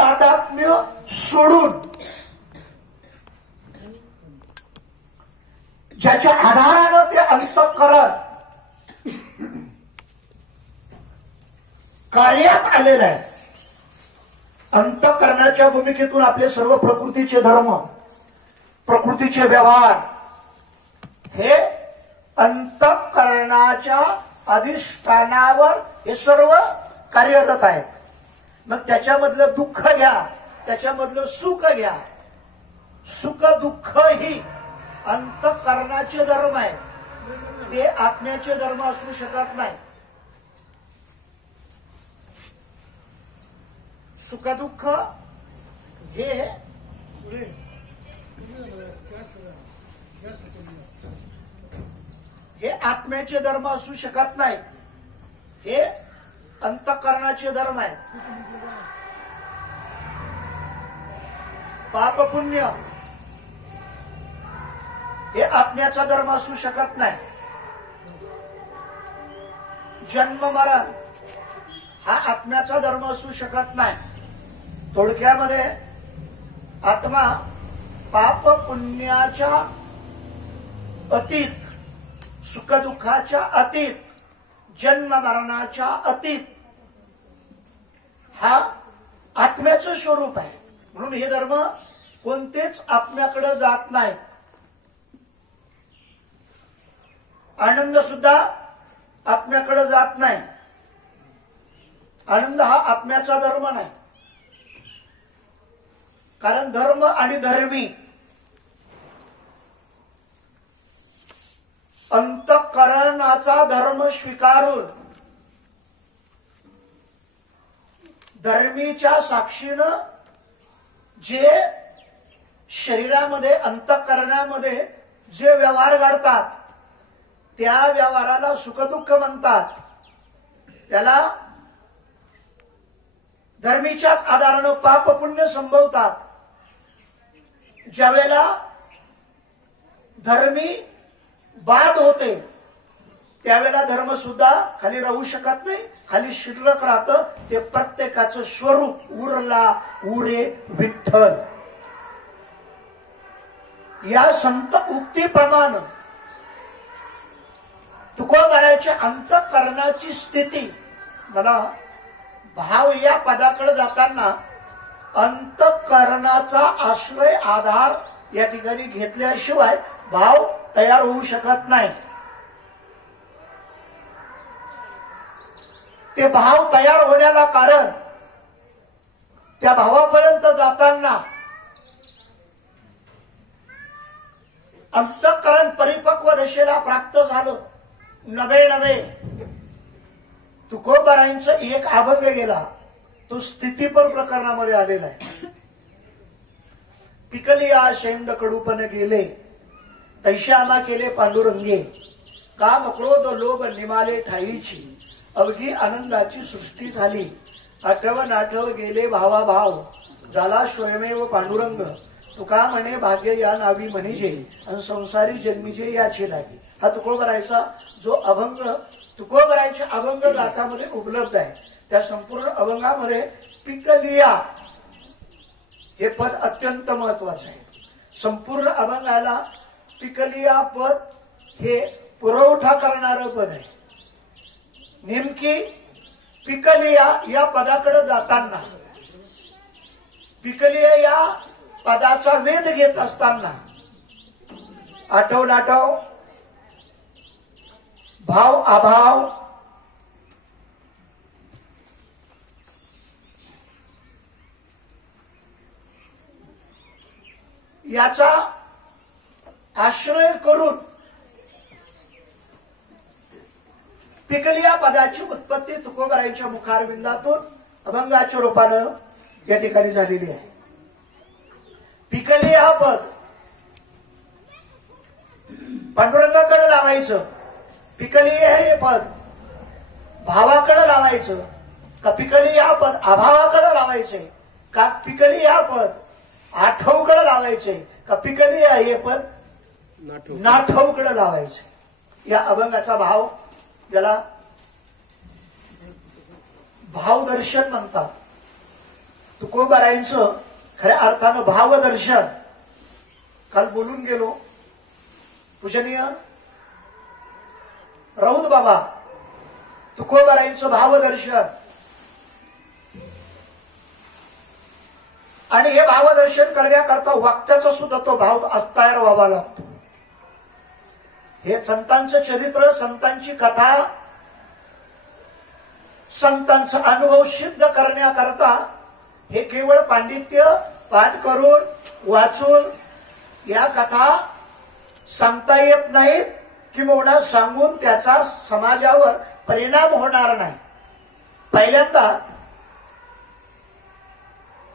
तादात्म्य सोडून ज्याच्या आधारानं ते अंतःकरण कार्यात आलेलं आहे. अंतःकरणाच्या भूमिकेतून आपले सर्व प्रकृतीचे धर्म, प्रकृतीचे व्यवहार हे अंतःकरणाच्या अधिष्ठानावर हे सर्व कार्यरत आहे. मग त्याच्यामधलं दुःख घ्या, त्याच्यामधलं सुख घ्या. सुख दुःख ही अंतःकरणाचे धर्म आहेत, ते आत्म्याचे धर्म असू शकत नाही. सुख दुःख हे आत्म्याचे धर्म असू शकत नाही, हे अंतःकरणाचे धर्म आहेत. पाप पुण्य हे आत्म्याचा धर्म असू शकत नाही. जन्म मरण हा आत्म्याचा धर्म असू शकत नाही. थोडक्यामध्ये आत्मा पाप पुण्याच्या अतीत, सुख दुःखाच्या अतीत, जन्म मरणाच्या अतीत हा आत्म्याचं स्वरूप आहे. म्हणून हे धर्म कोणतेच आत्म्याकडे जात नाही. आनंद सुद्धा आत्म्याकडे जात नाही. आनंद हा आत्म्याचा धर्म नाही. कारण धर्म आणि धर्मी अंतःकरणाचा धर्म स्वीकारून धर्मीच्या साक्षीनं जे शरीरामध्ये अंतःकरणामध्ये जे व्यवहार घडतात त्या व्यवहाराला सुखदुःख म्हणतात. त्याला धर्मीच्याच आधारानं पाप पुण्य संभवतात. ज्यावेळेला धर्मी बाद होते त्यावेळेला धर्म सुद्धा खाली राहू शकत नाही, खाली शिल्लक राहतं. ते प्रत्येकाचं स्वरूप उरला उरे विठ्ठल या संत उक्तीप्रमाणे तुकोबाराच्या अंतःकरणाची स्थिती. मला भाव या पदाकडे जाताना अंतःकरणाचा आश्रय आधार या ठिकाणी घेतल्याशिवाय भाव तयार होऊ शकत नाही. ते भाव तयार होण्याला कारण त्या भावापर्यंत जाताना अंतःकरण परिपक्व दशेला प्राप्त झालं. नवे तुकोबारांचं एक अभंग गेला, तो स्थितीपर प्रकरणामध्ये आलेला आहे. पिकली आ शेंद कडूपण गेले, तैशा आमा केले पांडुरंगे, काम क्रोध लोभ निमाले ठाईची, अवघी आनंदाची सृष्टी झाली. आठव गेले भावा भाव, झाला स्वयमेव पांडुरंग, तुका म्हणे भाग्य या नावी म्हणिजे, आणि संसारी जन्मीजे याचे लागे. हा तुकोबारायचा जो अभंग तुकोबारायच्या अभंग गाथामध्ये उपलब्ध आहे. त्या संपूर्ण अभंगामध्ये पिकलिया हे पद अत्यंत महत्वाचं आहे. संपूर्ण अभंगाला पिकलिया पद हे पुरवठा करणारं पद आहे. नेमकी पिकलिया या पदाकडे जाताना, पिकलिया या पदाचा वेध घेत असताना आठव भाव अभाव याचा आश्रय करून पिकलिया पदाची उत्पत्ती तुकोबारायांच्या मुखारविंदातून अभंगाच्या रूपानं या ठिकाणी झालेली आहे. पिकलिया पद पांडुरंगाकडे लावायचं, पिकलिया हे पद भावाकडे लावायचं का पिकलिया पद अभावाकडे लावायचे, का पिकलिया पद आठवकडे लावायचे, का पिकलिया हे पद नाठवकडे लावायचे. या अभंगाचा भाव ज्याला भावदर्शन म्हणतात. तुकोबारायांचं खऱ्या अर्थानं भावदर्शन काल बोलून गेलो. पूजनीय राऊत बाबा तुकोबारायांचं भावदर्शन, आणि हे भावदर्शन करण्याकरता वाक्याचा सुद्धा तो भाव तयार व्हावा लागतो. हे संतांचं चरित्र, संतांची कथा, संतांचा अनुभव सिद्ध करण्याकरता हे केवळ पांडित्य पाठ करून वाचून या कथा सांगता येत नाहीत, किंवा सांगून त्याचा समाजावर परिणाम होणार नाही. पहिल्यांदा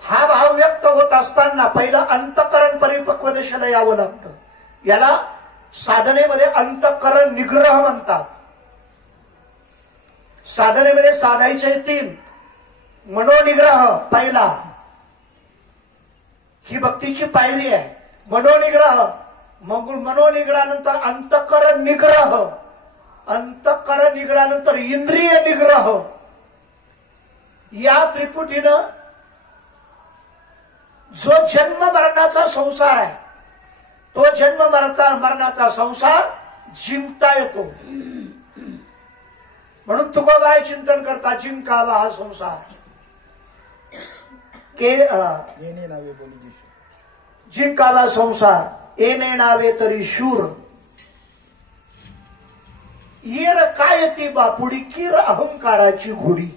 हा भाव व्यक्त होत असताना पहिलं अंतःकरण परिपक्व दिशेला यावं लागतं. याला साधनेमध्ये अंतःकरण निग्रह म्हणतात. साधनेमध्ये साधायचे 3. मनोनिग्रह पहिला, ही भक्तीची पायरी आहे. मनोनिग्रह, मग मनोनिग्रहानंतर अंतःकरण निग्रह, अंतःकरण निग्रहानंतर इंद्रिय निग्रह. या त्रिपुटीनं जो जन्म मरणाचा संसार आहे, तो जन्म मरणाचा संसार जिंकता येतो. म्हणून तुकोबाराय चिंतन करता जिंकावा हा संसार. जिंकावा संसार येणे नावे तरी शूर. येर काय ती बापुडी किर अहंकाराची घोडी.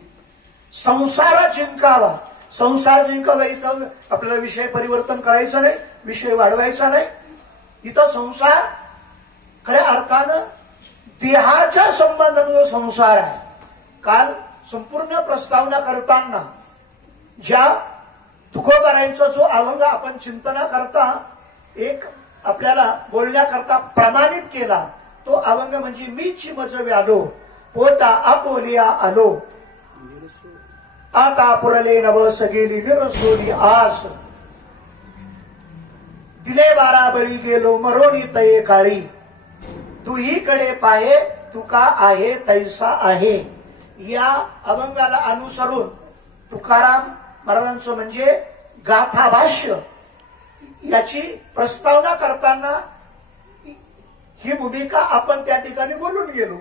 संसार जिंकावा. संसार जिंकावा इथं आपल्याला विषय परिवर्तन करायचा नाही, विषय वाढवायचा नाही. इथं संसार खऱ्या अर्थानं देहाच्या संबंधाने जो संसार आहे. काल संपूर्ण प्रस्तावना करताना ज्या तुकोबारायांचा जो अभंग आपण चिंतना करता एक आपल्याला बोलण्याकरता प्रमाणित केला, तो अभंग म्हणजे मी चिमजवे आलो पोटा आपोलिया आलो, आता पुरले नवस गेली विरसोली आस, दिले 12 बळी गेलो मरोनी तये काळी, तुहीकडे पाहे तुका आहे तैसा आहे. या अभंगाला अनुसरून तुकाराम महाराजांचं म्हणजे गाथा भाष्य याची प्रस्तावना करताना ही भूमिका आपण त्या ठिकाणी बोलून गेलो.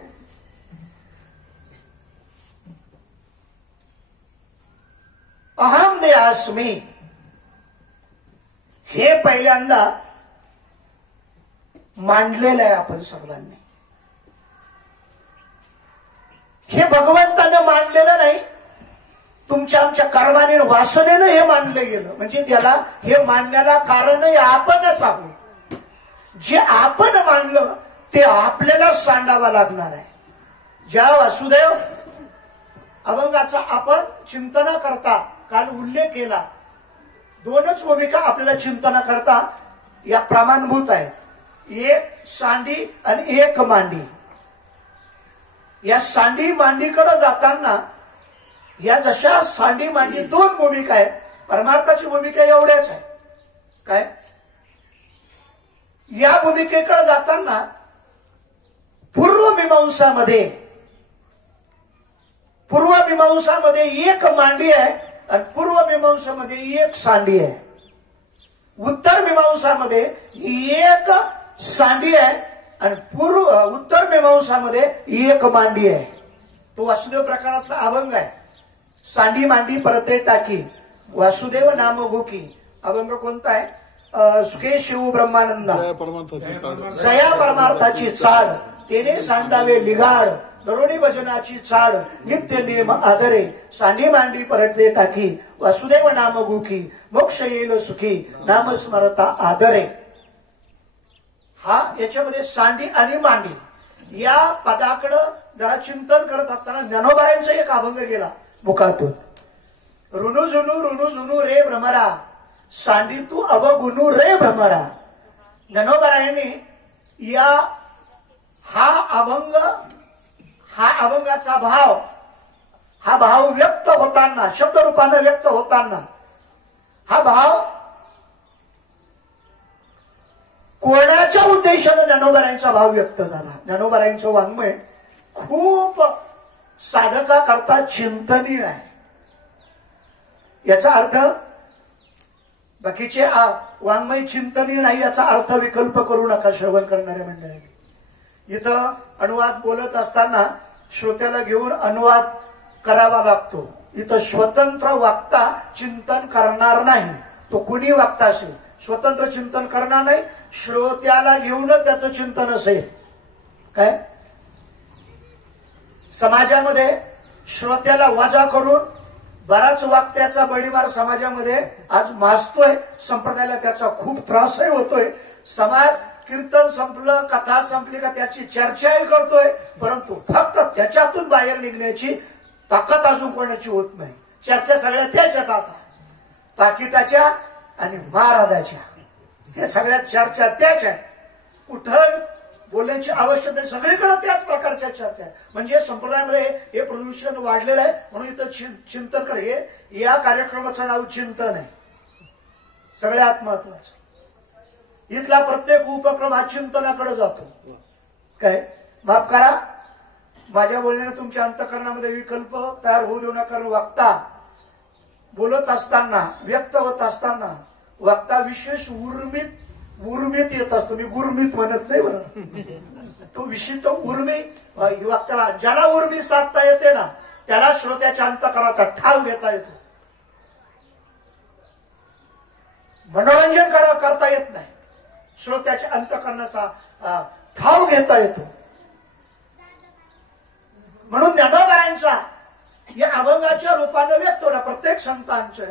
अहम देहास्मी हे पहिल्यांदा मांडलेलं आहे आपण सर्वांनी. हे भगवंतानं मांडलेलं नाही, तुमच्या आमच्या कर्माने वासनेनं हे मांडलं गेलं. म्हणजे त्याला हे मांडण्याला कारण आपणच आहोत. जे आपण मांडलं ते आपल्याला सांडावं लागणार आहे. ज्या वासुदेव अभंगाचा आपण चिंतना करता काल उल्लेख केला, 2च भूमिका आपल्याला चिंतना करता या प्रमाणभूत आहेत. एक सांडी आणि एक मांडी. या सांडी मांडीकडे जाताना या जशा सांडी मांडी 2 भूमिका आहेत. परमार्थाची भूमिका एवढ्याच आहे. काय या भूमिकेकडे जाताना पूर्वमीमांसामध्ये एक मांडी आहे आणि पूर्वमीमांसामध्ये एक सांडी आहे. उत्तर मीमांसामध्ये एक सांडी आहे आणि उत्तर मीमांसामध्ये एक मांडी आहे. तो वासुदेव प्रकारातला अभंग आहे. सांडी मांडी परते टाकी वासुदेव नाम गोकी. अभंग कोणता आहे? सुखे शिव ब्रह्मानंदा जया परमार्थाची चाड तेने सांडावे लिगाड दरोडी भजनाची चाड नित्य नियम आदरे सांडी मांडी परते टाकी वासुदेव नाम गोकी मोक्ष येईल सुखी नाम स्मरता आदरे. हा याच्यामध्ये सांडी आणि मांडी या पदाकडं जरा चिंतन करत असताना ज्ञानोबारायांचा एक अभंग गेला मुखातून. रुनु जुनू रे भ्रमरा सांडी तू अवगुनू रे भ्रमरा. ज्ञानोबारायांनी या हा अभंगाचा भाव, हा भाव व्यक्त होताना, शब्दरूपाने व्यक्त होताना हा भाव कोणाच्या उद्देशाने ज्ञानोबारायांचा भाव व्यक्त झाला. ज्ञानोबारायांचं वाङ्मय खूप साधका करता चिंतनीय आहे. याचा अर्थ बाकीचे वाङ्मय चिंतनीय नाही याचा अर्थ विकल्प करू नका श्रवण करणाऱ्या मंडळींनी. इथं अनुवाद बोलत असताना श्रोत्याला घेऊन अनुवाद करावा लागतो. इथं स्वतंत्र वक्ता चिंतन करणार नाही. तो कुणी वक्ता असेल स्वतंत्र चिंतन करणार नाही. श्रोत्याला घेऊनच त्याचं चिंतन असेल. काय समाजामध्ये श्रोत्याला वजा करून बराच वक्त्याचा बडीमार समाजामध्ये आज माजतोय. संप्रदायाला त्याचा खूप त्रासही होतोय. समाज कीर्तन संपलं कथा संपली का त्याची चर्चाही करतोय, परंतु फक्त त्याच्यातून बाहेर निघण्याची ताकद अजून कोणाची होत नाही. चर्चा सगळ्या त्याच्यात आता पाकिटाच्या आणि महाराजाच्या हे सगळ्या चर्चा त्याच्यात. कुठं बोलण्याची आवश्यकता सगळीकडे त्याच प्रकारच्या चर्चा आहे. म्हणजे संप्रदायामध्ये हे प्रदूषण वाढलेलं आहे म्हणून इथं चिंतन कडे या कार्यक्रमाचं नाव चिंतन आहे. सगळ्यात महत्वाचं इथला प्रत्येक उपक्रम हा चिंतनाकडे जातो. काय माफ करा माझ्या बोलण्याने तुमच्या अंतःकरणामध्ये विकल्प तयार होऊ देऊ नका. कारण वक्ता बोलत असताना व्यक्त होत असताना वक्ता विशेष उर्मित येत असतो. मी गुरमीत म्हणत नाही बरं. तो विशिष्ट उर्मी वक्त्याला ज्याला उर्मी साधता येते ना त्याला श्रोत्याच्या अंतःकरणाचा ठाव घेता येतो. मनोरंजन करता येत नाही. श्रोत्याच्या अंतःकरणाचा ठाव घेता येतो. म्हणून ज्ञानोबारायांचा या अभंगाच्या रूपाने व्यक्त होणार प्रत्येक संतांचे.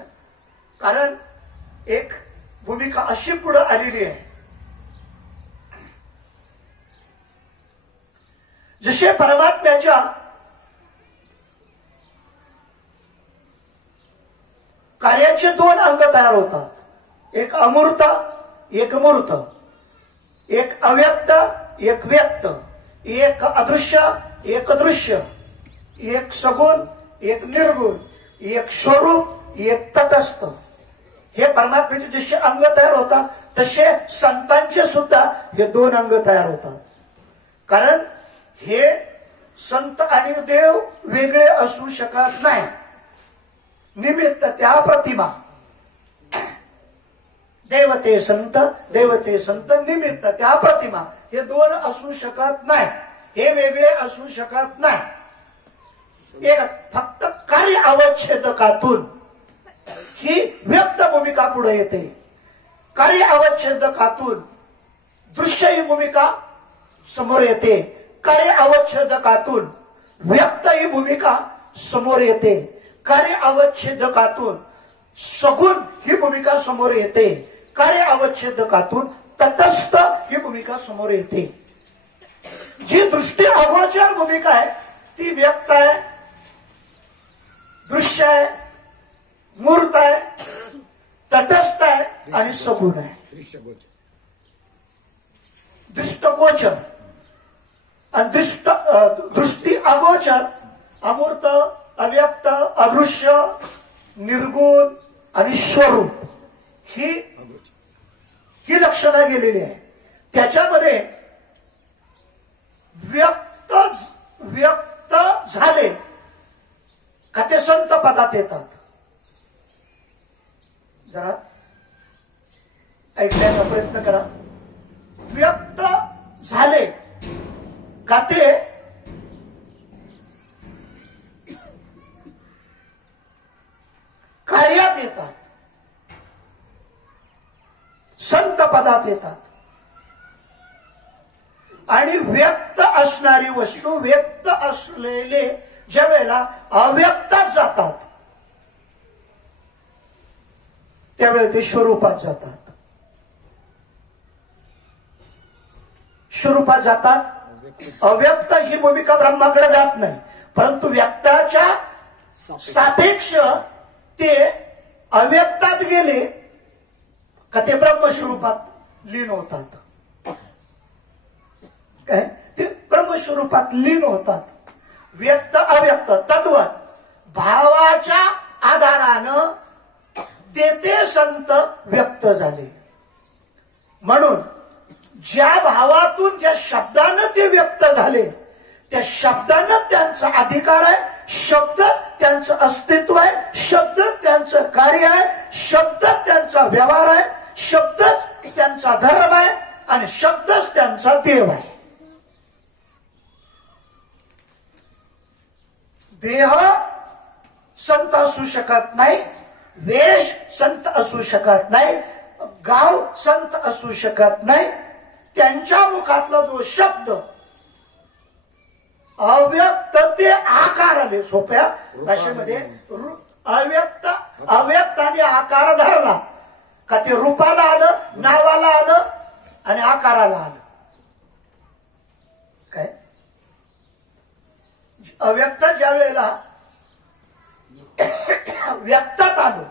कारण एक भूमिका अशी पुढे आलेली आहे. जसे परमात्म्याच्या कार्याचे दोन अंग तयार होतात. एक अमूर्त एक मूर्त. एक अव्यक्त एक व्यक्त. एक अदृश्य एक दृश्य. एक सगुण एक निर्गुण. एक स्वरूप एक तटस्थ. हे परमात्म्याचे जसे अंग तयार होतात तसे संतांचे सुद्धा हे दोन अंग तयार होतात. कारण हे संत आणि देव वेगळे असू शकत नाही. निमित्त त्या प्रतिमा देवते संत निमित्त त्या प्रतिमा हे दोन असू शकत नाही. हे वेगळे असू शकत नाही. एक फक्त कार्य अवच्छेदकातून ही व्यक्त भूमिका पुढे येते. कार्य अवच्छेदकातून दृश्य ही भूमिका समोर येते. कार्य अवच्छेदकातून व्यक्त ही भूमिका समोर येते. कार्य अवच्छेदकातून सगुण ही भूमिका समोर येते. कार्य अवच्छेदकातून तटस्थ ही भूमिका समोर येते. जी दृष्टी अगोचर भूमिका आहे ती व्यक्त आहे, दृश्य आहे, मूर्त आहे, तटस्थ आहे आणि सगुण आहे. दृष्टगोचर आणि दृष्टी अगोचर अमूर्त अव्यक्त अदृश्य निर्गुण आणि स्वरूप ही लक्षणं गेलेली आहे. त्याच्यामध्ये व्यक्त झाले का ते संत पदात येतात. जरा ऐकण्याचा प्रयत्न करा. व्यक्त झाले का ते कार्यात येतात, संत पदात येतात. आणि व्यक्त असणारी वस्तू व्यक्त असलेले ज्या वेळेला अव्यक्तात जातात त्यावेळेला ते स्वरूपात जातात. स्वरूपात जातात. अव्यक्त ही भूमिका ब्रह्माकडे जात नाही, परंतु व्यक्ताच्या सापेक्ष ते अव्यक्तात गेले का ते ब्रह्मस्वरूपात लीन होतात. काय ते ब्रह्मस्वरूपात लीन होतात. व्यक्त अव्यक्त तद्वत भावाच्या आधारानं ते संत व्यक्त झाले. म्हणून ज्या भावातून ज्या शब्दानं ते व्यक्त झाले त्या शब्दानं त्यांचा अधिकार आहे. शब्द त्यांचं अस्तित्व आहे. शब्द त्यांचं कार्य आहे. शब्द त्यांचं त्यांचा व्यवहार आहे, शब्दच त्यांचा धर्म आहे आणि शब्दच त्यांचा देव आहे. देह संत असू शकत नाही, वेश संत असू शकत नाही, गाव संत असू शकत नाही. त्यांच्या मुखातला जो शब्द अव्यक्त ते आकार आले, सोप्या भाषेमध्ये अव्यक्त आणि आकार धरला का ते रूपाला आलं, नावाला आलं आणि आकाराला आलं. काय अव्यक्त ज्या वेळेला व्यक्तात आलं,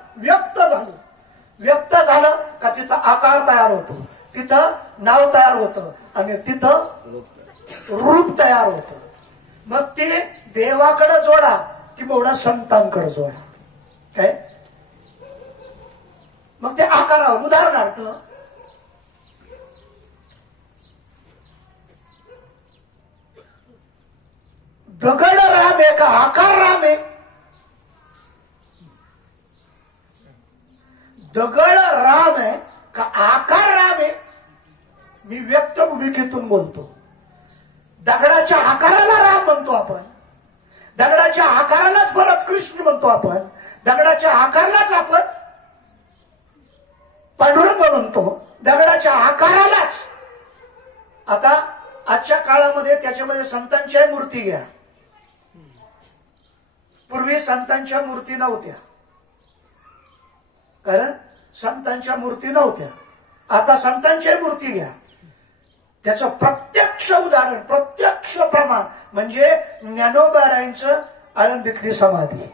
व्यक्त झालं का तिथं आकार तयार होतो, तिथं नाव तयार होतं आणि तिथं रूप तयार होतं. मग ते देवाकडे जोडा किंवा संतांकडे जोडा. काय मग ते आकारावर, उदाहरणार्थ दगड राम आहे का आकार राम आहे? दगड राम आहे का आकार राम आहे? मी व्यक्त भूमिकेतून बोलतो. दगडाच्या आकाराला राम म्हणतो आपण, दगडाच्या आकारालाच परत कृष्ण म्हणतो आपण, दगडाच्या आकारालाच आपण पांडुरंग म्हणतो, दगडाच्या आकारालाच. आता आजच्या काळामध्ये त्याच्यामध्ये संतांच्या मूर्ती घ्या. पूर्वी संतांच्या मूर्ती नव्हत्या, कारण संतांच्या मूर्ती नव्हत्या. आता संतांच्या मूर्ती घ्या. त्याचं प्रत्यक्ष उदाहरण, प्रत्यक्ष प्रमाण म्हणजे ज्ञानोबारायांचं आळंदीतली समाधी.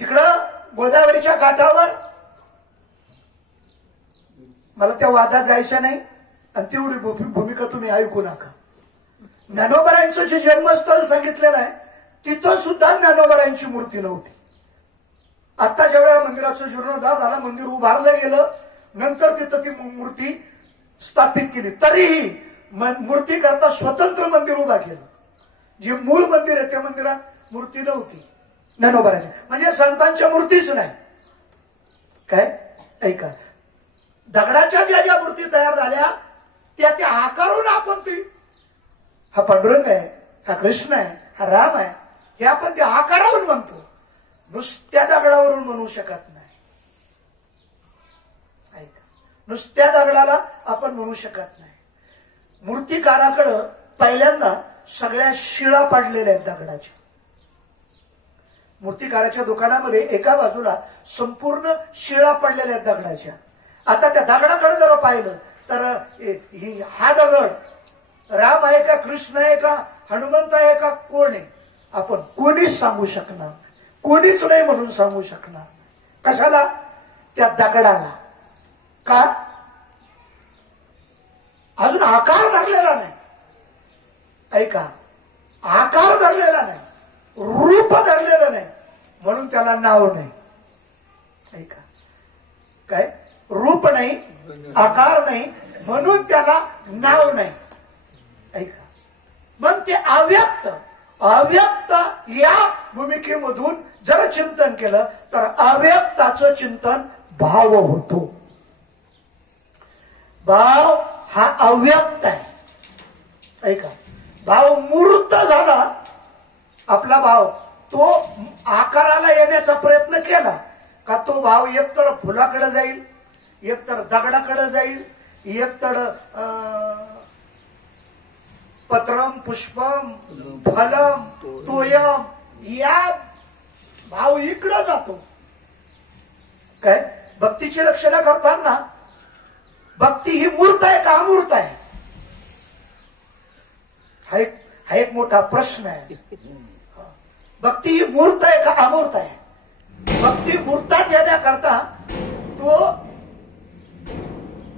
तिकडं गोदावरीच्या काठावर, मला त्या वादात जायचं नाही आणि तेवढी भूमिका तुम्ही ऐकू नका. ज्ञानोबारायांचं जे जन्मस्थळ सांगितलेलं आहे तिथं सुद्धा ज्ञानोबारायांची मूर्ती नव्हती. आता जेवढ्या मंदिराचं जीर्णोद्धार झाला, मंदिर उभारलं गेलं, नंतर तिथं ती मूर्ती स्थापित केली. तरीही मूर्ती करता स्वतंत्र मंदिर उभा केलं. जे मूळ मंदिर आहे त्या मंदिरात मूर्ती नव्हती ज्ञानोबारांची, म्हणजे संतांच्या मूर्तीच नाही. काय ऐका, दगडाच्या ज्या ज्या मूर्ती तयार झाल्या त्या आकारून आपण ती, हा पांडुरंग आहे, हा कृष्ण आहे, हा राम आहे, हे आपण त्या आकारावरून म्हणतो. नुसत्या दगडावरून म्हणू शकत नाही. ऐका, नुसत्या दगडाला आपण म्हणू शकत नाही. मूर्तिकाराकडं पहिल्यांदा सगळ्या शिळा पडलेल्या आहेत दगडाच्या. मूर्तिकाराच्या दुकानामध्ये एका बाजूला संपूर्ण शिळा पडलेल्या आहेत दगडाच्या. आता त्या दगडाकडे जर पाहिलं तर हा दगड राम आहे का, कृष्ण आहे का, हनुमंत आहे का, कोण आहे आपण कोणीच सांगू शकणार, कोणीच नाही म्हणून सांगू शकणार. कशाला? त्या दगडाला. का? अजून आकार धरलेला नाही. ऐका, आकार धरलेला नाही, रूप धरलेलं नाही, म्हणून त्याला नाव नाही. ऐका, काय रूप नाही, आकार नाही, म्हणून त्याला नाव नाही. ऐका, मग ते अव्यक्त या भूमिकेमधून जर चिंतन केलं तर अव्यक्ताचं चिंतन भाव होतो. भाव हा अव्यक्त आहे. ऐका, भाव मूर्त झाला, आपला भाव तो आकाराला येण्याचा प्रयत्न केला का तो भाव एकतर फुलाकडे जाईल, एकतर दगडाकडे जाईल, एकतर पत्रम पुष्पम फलम तोयम, या भाव इकडं जातो. काय भक्तीची लक्षणं करताना भक्ती ही मूर्त आहे का अमूर्त आहे, हा एक मोठा प्रश्न आहे. भक्ती ही मूर्त आहे का अमूर्त आहे? भक्ती मूर्तात येण्याकरता तो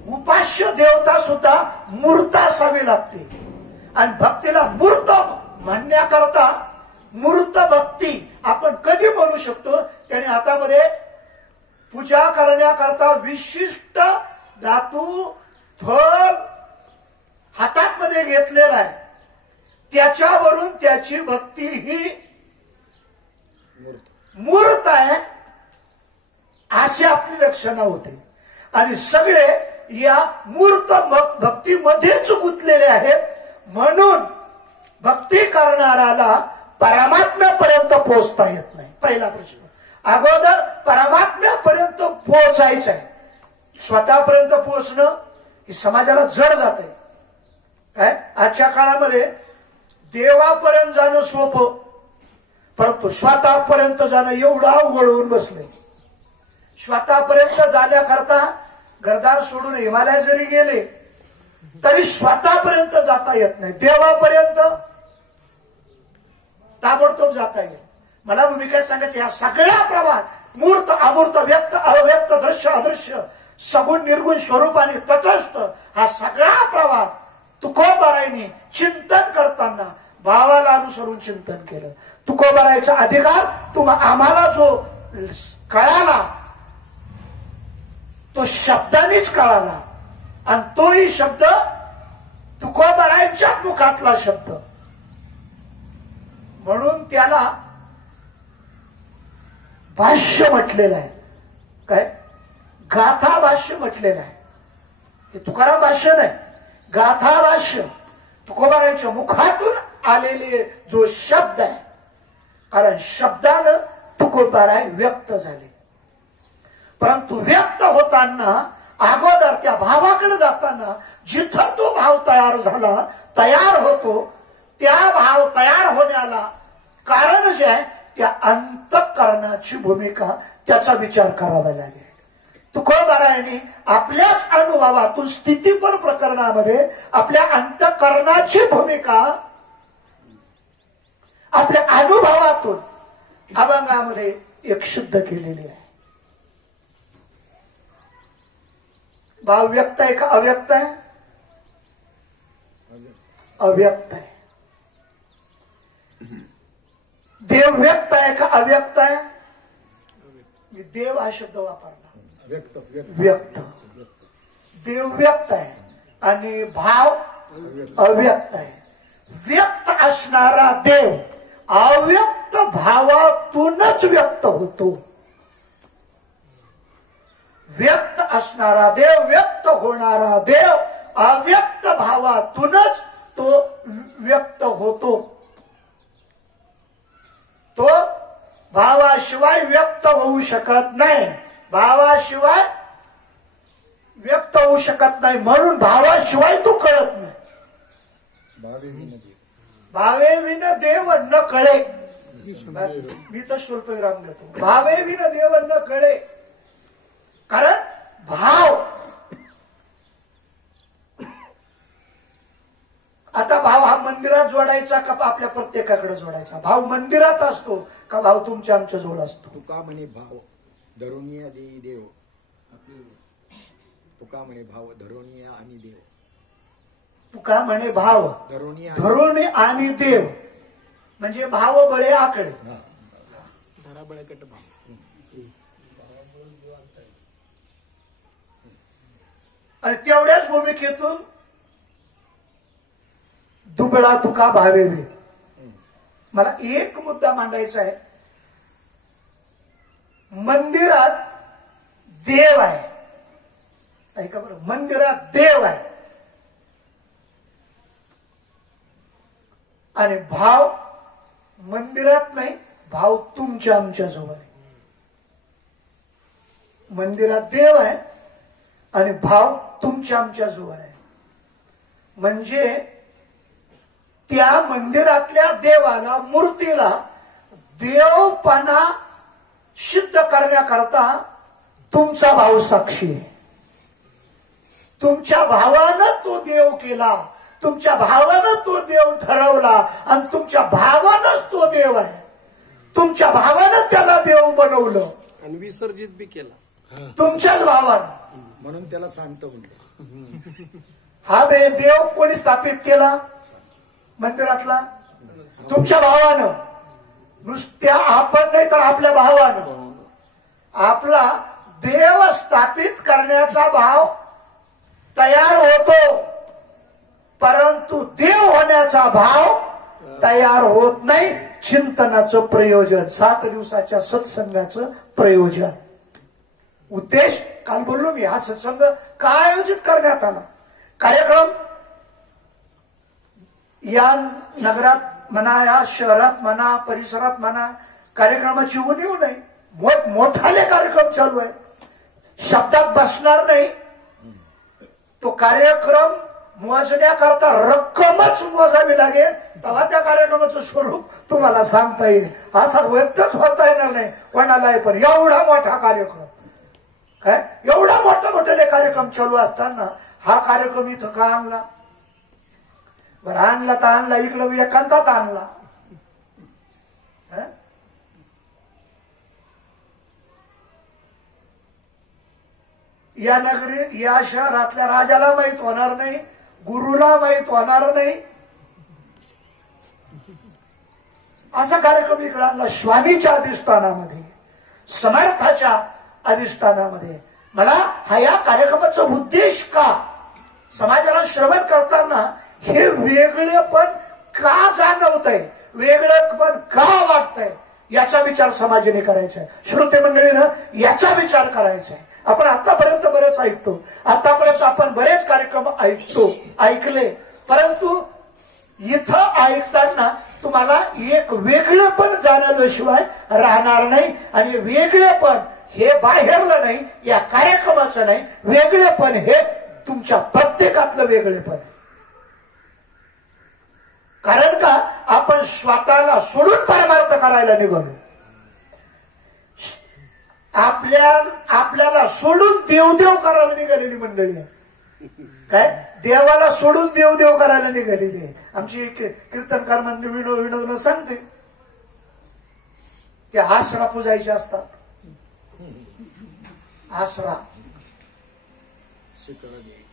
उपास्य देवता सुद्धा मूर्त असावी लागते. आणि भक्तीला मूर्त म्हणण्याकरता मूर्त भक्ती आपण कधी म्हणू शकतो? त्याने हातामध्ये पूजा करण्याकरता विशिष्ट धातू फल हातात मध्ये घेतलेला आहे, त्याच्यावरून त्याची भक्ती ही मूर्त आहे अशी आपली लक्षणं होते आणि सगळे या मूर्त भक्तीमध्येच गुंतलेले आहेत. म्हणून भक्ती करणाऱ्याला परमात्म्यापर्यंत पोहोचता येत नाही. पहिला प्रश्न. अगोदर परमात्म्यापर्यंत पोहोचायचं आहे. स्वतःपर्यंत पोहोचणं ही समाजाला जड जात आहे. काय आजच्या काळामध्ये देवापर्यंत जाणं सोपं, परंतु स्वतःपर्यंत जाणं एवढं अवघड होऊन बसले. स्वतःपर्यंत जाण्याकरता घरदार सोडून हिमालय जरी गेले तरी स्वतःपर्यंत जाता येत नाही. देवापर्यंत ताबडतोब जाता येईल. मला भूमिका सांगायची, या सगळ्या प्रवाहात मूर्त अमूर्त व्यक्त अव्यक्त दृश्य अदृश्य सगुण निर्गुण स्वरूपाने तटस्थ हा सगळा प्रवास तुकोबारायांनी चिंतन करताना भावाला अनुसरून चिंतन केलं. तुकोबारायचा अधिकार आम्हाला जो कळाला तो शब्दानेच कळाला आणि तोही शब्द तुकोबारायांच्या मुखातला शब्द. म्हणून त्याला भाष्य म्हटलेलं आहे. काय गाथा भाष्य म्हटलेलं आहे. हे तुकाराम भाष्य नाही, गाथा भाष्य. तुकोबारायांच्या मुखातून आलेले जो शब्द आहे, कारण शब्दानं तुकोबाराय व्यक्त झाले. परंतु व्यक्त होताना अगोदर त्या भावाकडे जाताना जिथं तो भाव तयार झाला तयार होतो, त्या भाव तयार होण्याला कारण जे आहे त्या अंतःकरणाची भूमिका, त्याचा विचार करावा लागेल. तुकोबारायांनी आपल्याच अनुभवातून स्थितीपर प्रकरणामध्ये आपल्या अंतःकरणाची भूमिका आपल्या अनुभवातून अभंगामध्ये एक सिद्ध केलेली आहे. भाव व्यक्त आहे का अव्यक्त आहे? अव्यक्त आहे. देव व्यक्त आहे का अव्यक्त आहे? मी देव हा शब्द वापरला. व्यक्त. देव व्यक्त आहे आणि भाव अव्यक्त आहे. व्यक्त असणारा देव अव्यक्त भावातूनच व्यक्त होतो. व्यक्त असणारा देव, व्यक्त होणारा देव अव्यक्त भावातूनच तो व्यक्त होतो. तो भावाशिवाय व्यक्त होऊ शकत नाही. भावाशिवाय व्यक्त होऊ शकत नाही. म्हणून भावाशिवाय तू कळत नाही. भावे विन देव न कळे. मी तर स्वल्पविराम देतो. भावे विन देव न कळे. कारण भाव, आता भाव हा मंदिरात जोडायचा का आपल्या प्रत्येकाकडे जोडायचा? भाव मंदिरात असतो का भाव तुमच्या आमच्या जवळ असतो? तुका म्हणे भाव धरोनिया देई देव. तुका म्हणे भाव धरोनिया आणि देव. तुका म्हणे भाव धरोनी आणि देव म्हणजे भाव बळे आकडे. धरा बळकट भाव. आणि तेवढ्याच भूमिकेतून दुबळा तुका भावेवी. मला एक मुद्दा मांडायचा आहे. मंदिरात देव आहे, ऐका बरं, मंदिरात देव आहे आणि भाव मंदिरात नाही, भाव तुमच्या आमच्या जवळ आहे. मंदिरात देव आहे आणि भाव तुमच्या आमच्या जवळ आहे. म्हणजे त्या मंदिरातल्या देवाला, मूर्तीला देवपणा सिद्ध करण्याकरता तुमचा भाव साक्षी आहे. तुमच्या भावानं तो देव केला, तुमच्या भावानं तो देव ठरवला आणि तुमच्या भावानंच तो देव आहे. तुमच्या भावानं त्याला देव बनवलं आणि विसर्जित बी केला तुमच्याच भावानं. म्हणून त्याला सांगतो म्हटलं. हा देव कोणी स्थापित केला मंदिरातला? तुमच्या भावानं. नुसत्या आपण नाही तर आपल्या भावानं. आपला देव स्थापित करण्याचा भाव तयार होतो, परंतु देव होण्याचा भाव तयार होत नाही. चिंतनाचं प्रयोजन, 7 दिवसाच्या सत्संगाचं प्रयोजन. उद्देश काल बोललो मी, हा सत्संग का आयोजित करण्यात आला. कार्यक्रम या नगरात म्हणा, या शहरात म्हणा, परिसरात म्हणा, कार्यक्रमाची उणीव नाही. मोठाले कार्यक्रम चालू आहे, शब्दात बसणार नाही. तो कार्यक्रम मोजण्याकरता रक्कमच मोजावी लागेल, तेव्हा त्या कार्यक्रमाचं स्वरूप तुम्हाला सांगता येईल. असा व्यक्तच होता येणार नाही कोणालाही. पण एवढा मोठा कार्यक्रम, काय एवढा मोठे कार्यक्रम चालू असताना हा कार्यक्रम इथं का आणला बरं? आणला तर आणला इकडं एकांतात आणला. या नगरी, या शहरातल्या राजाला माहित होणार नाही, गुरुला माहित होणार नाही. असा कार्यक्रम इकडे आणला स्वामीच्या अधिष्ठानामध्ये, समर्थाच्या अधिष्ठानामध्ये. मला हा या कार्यक्रमाचा उद्देश का, समाजाला श्रवण करताना हे वेगळेपण का जाणवतंय, वेगळेपण का वाटतंय, याचा विचार समाजाने करायचा आहे. श्रोते मंडळीनं याचा विचार करायचा आहे. आपण आतापर्यंत बरेच ऐकतो, आतापर्यंत आपण बरेच कार्यक्रम ऐकले, परंतु इथं ऐकताना तुम्हाला एक वेगळेपण जाणवल्याशिवाय राहणार नाही. आणि वेगळेपण हे बाहेरलं नाही, या कार्यक्रमाचं नाही, वेगळेपण हे तुमच्या प्रत्येकातलं वेगळेपण आहे. कारण का आपण स्वतःला सोडून परमार्थ करायला निघालो. आपल्याला सोडून देवदेव करायला निघालेली मंडळी आहे. काय देवाला सोडून देवदेव करायला निघालेली आहे. आमची कीर्तनकार मंडळी विनोद सांगते, ते आसरा पूजायचे असतात. आसरा,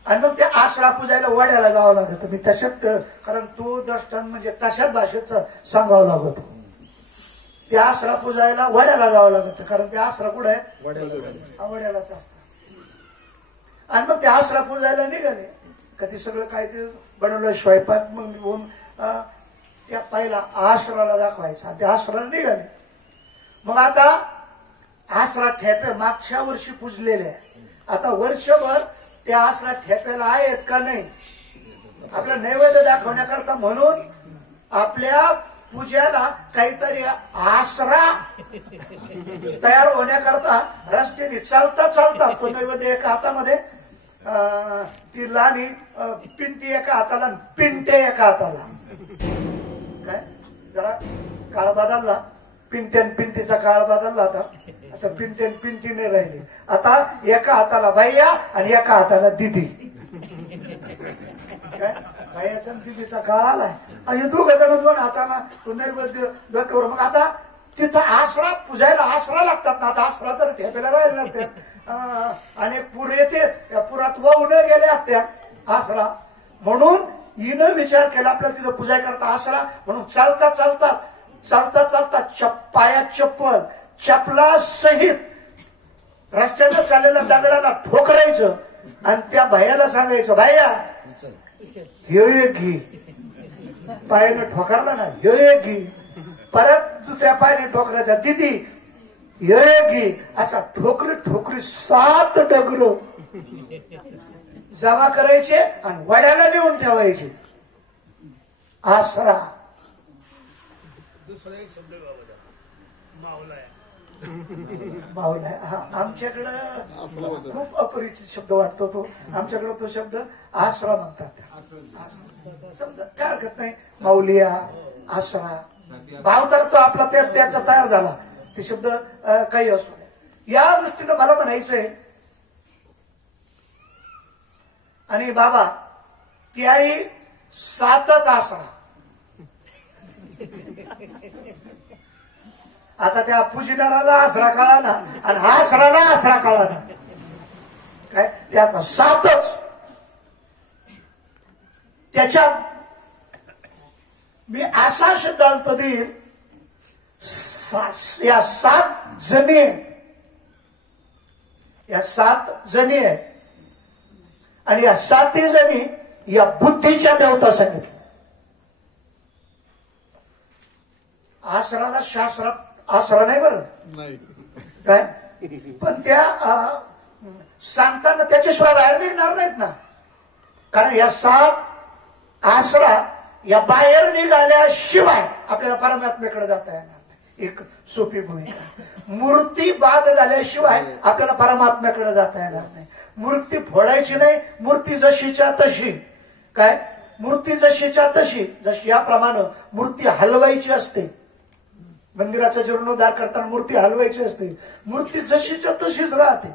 आणि मग त्या आसरा पूजायला वड्याला जावं लागत. मी तशात, कारण तो दृष्टांत म्हणजे तशाच भाषेत सांगावं लागत. त्या आसरा पूजायला वड्याला जावं लागत, कारण त्या आसरा कुठे आहे, वड्यालाच असतात. आणि मग त्या आसरा पूजायला निघाले. कधी सगळं काय ते बनवलं स्वयंपाक, मग त्या पहिला आसराला दाखवायचा, त्या आसराला निघाले. मग आता आसरा ठेपे मागच्या वर्षी पुजलेले आहे, आता वर्षभर त्या आसरा ठेप्याला आहेत का नाही, आपला नैवेद्य दाखवण्याकरता म्हणून आपल्या पूजेला काहीतरी आसरा तयार होण्याकरता रस्त्याने चालता चालता तो नैवेद्य एका हातामध्ये, ती लाणी पिंटी एका हाताला, पिंटे एका हाताला. काय जरा काळ बदलला, पिंट्यान पिंटीचा काळ बदलला. आता पिंट्यान पिंटी नाही राहिली, आता एका हाताला भैया आणि एका हाताला दिदी. काय भैयाचा दिदीचा काळ आलाय, आणि दोघ जण दोन हाताला तो नैवेद्य डोक्यावर. मग आता तिथं आसरा पूजायला आसरा लागतात ना, आता आसरा तर ठेपेला राहिले नसते. आणि पूर येते, त्या पुरात वाहून गेले असत्या आसरा, म्हणून हिनं विचार केला आपल्याला तिथं पूजा करता आसरा. म्हणून चालता चालता पायात चप्पल, चपला सहित रस्त्यानं चाललेल्या दगडाला ठोकरायचं आणि त्या भैयाला सांगायचं, भैया ह्यो एक घे. पायानं ठोकरला ना, ह्यो एक घे. परत दुसऱ्या पायाने ठोकरायचा, दिदी ह्यो एक घे. असा ठोकरी ठोकरी 7 डगर जमा करायचे आणि वड्याला नेऊन ठेवायचे. आसरा. दुसरा एक शब्द मावलाय. हा आमच्याकडं खूप अपरिचित शब्द वाटतो तो. आमच्याकडे तो शब्द आसरा म्हणतात. समजा काय हरकत नाही, माऊलिया, आसरा, भाव तर तो आपला त्याचा तयार झाला, ते शब्द काही असतो. या दृष्टीनं मला म्हणायचंय, आणि बाबा त्याही 7च आसरा. आता त्या पुजिणाराला आसरा कळा ना, आणि हा आसराला आसरा कळा ना. काय त्यात 7च. त्याच्यात मी असा सिद्धांत देईन, या 7 जणी आहेत, या 7 जणी आहेत, आणि या 7 जणी या बुद्धीच्या देवता सांगितल्या. आसराला शास्त्रात आसरा नाही बरं, काय पण त्या सांगताना त्याच्याशिवाय बाहेर निघणार नाहीत ना. कारण या 7 आसरा या बाहेर निघाल्याशिवाय आपल्याला परमात्म्याकडे जाता येणार नाही. एक सोपी भूमिका. मूर्ती बाद झाल्याशिवाय आपल्याला परमात्म्याकडे जाता येणार नाही. मूर्ती फोडायची नाही, मूर्ती जशीच्या तशी. काय मूर्ती जशीच्या तशी, जशी याप्रमाणे मूर्ती हलवायची असते. मंदिराचा जीर्णोद्धार करताना मूर्ती हलवायची असते. मूर्ती जशीच्या तशीच राहते.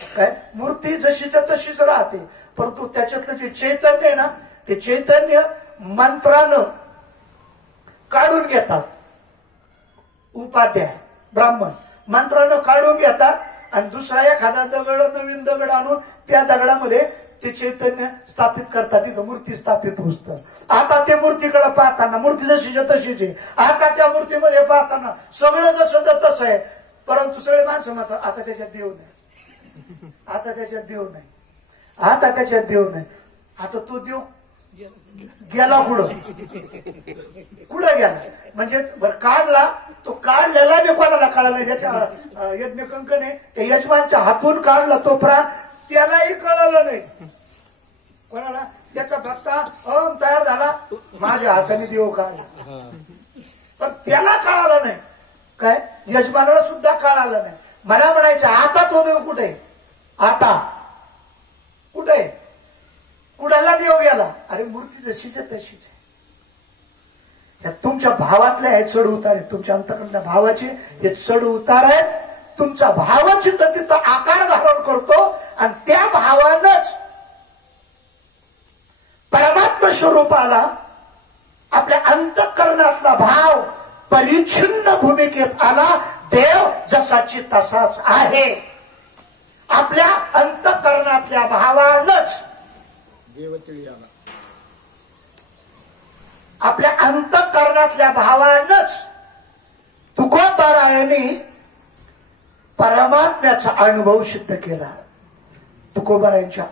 काय मूर्ती जशीच्या तशीच राहते. परंतु त्याच्यातलं जे चैतन्य आहे ना, ते चैतन्य मंत्रानं काढून घेतात. उपाध्याय ब्राह्मण मंत्रानं काढून घेतात आणि दुसरा एखादा दगड, नवीन दगड आणून त्या दगडामध्ये ते चैतन्य स्थापित करतात. तिथं मूर्ती स्थापित होतं. आता ते मूर्तीकडे पाहताना मूर्ती जशीच्या तशीच आहे. आता त्या मूर्तीमध्ये पाहताना सगळं जसं तसं आहे. परंतु सगळे माणसं म्हणतात आता त्याच्यात देव नाही, आता त्याच्यात देव नाही, आता त्याच्यात देव नाही. आता तो देव गेला कुठं गेला म्हणजे बरं काढला. तो काढलेला बी कोणाला कळाला? ज्याच्या यज्ञकंकने त्या यजमानच्या हातून काढला तो प्राण, त्यालाही कळलं नाही. कोणाला? त्याचा भक्ता तयार झाला, माझ्या हाताने देव काढला, पण त्याला कळालं नाही. काय यजमानाला सुद्धा कळालं नाही. मला म्हणायचं आता तो देव कुठे? आता कुठे? कुणाला देव गेला? अरे मूर्ती जशीच आहे तशीच आहे. तुमच्या भावातले हे चढ उतार आहेत. तुमच्या अंतःकरणाच्या भावाचे हे चढ उतार आहेत. तुमचा भावाची तर तिथं आकार धारण करतो आणि त्या भावानंच परमात्मा स्वरूपाला आपल्या अंतःकरणातला भाव परिच्छिन्न भूमिकेत आला. देव जसाची तसाच आहे. आपल्या अंतःकरणातल्या भावानंच देवतळी आला. आपल्या अंतःकरणातल्या भावानंच तुकोबारायांनी परमात्म्याचा अनुभव सिद्ध केला. तुकोबारायांच्या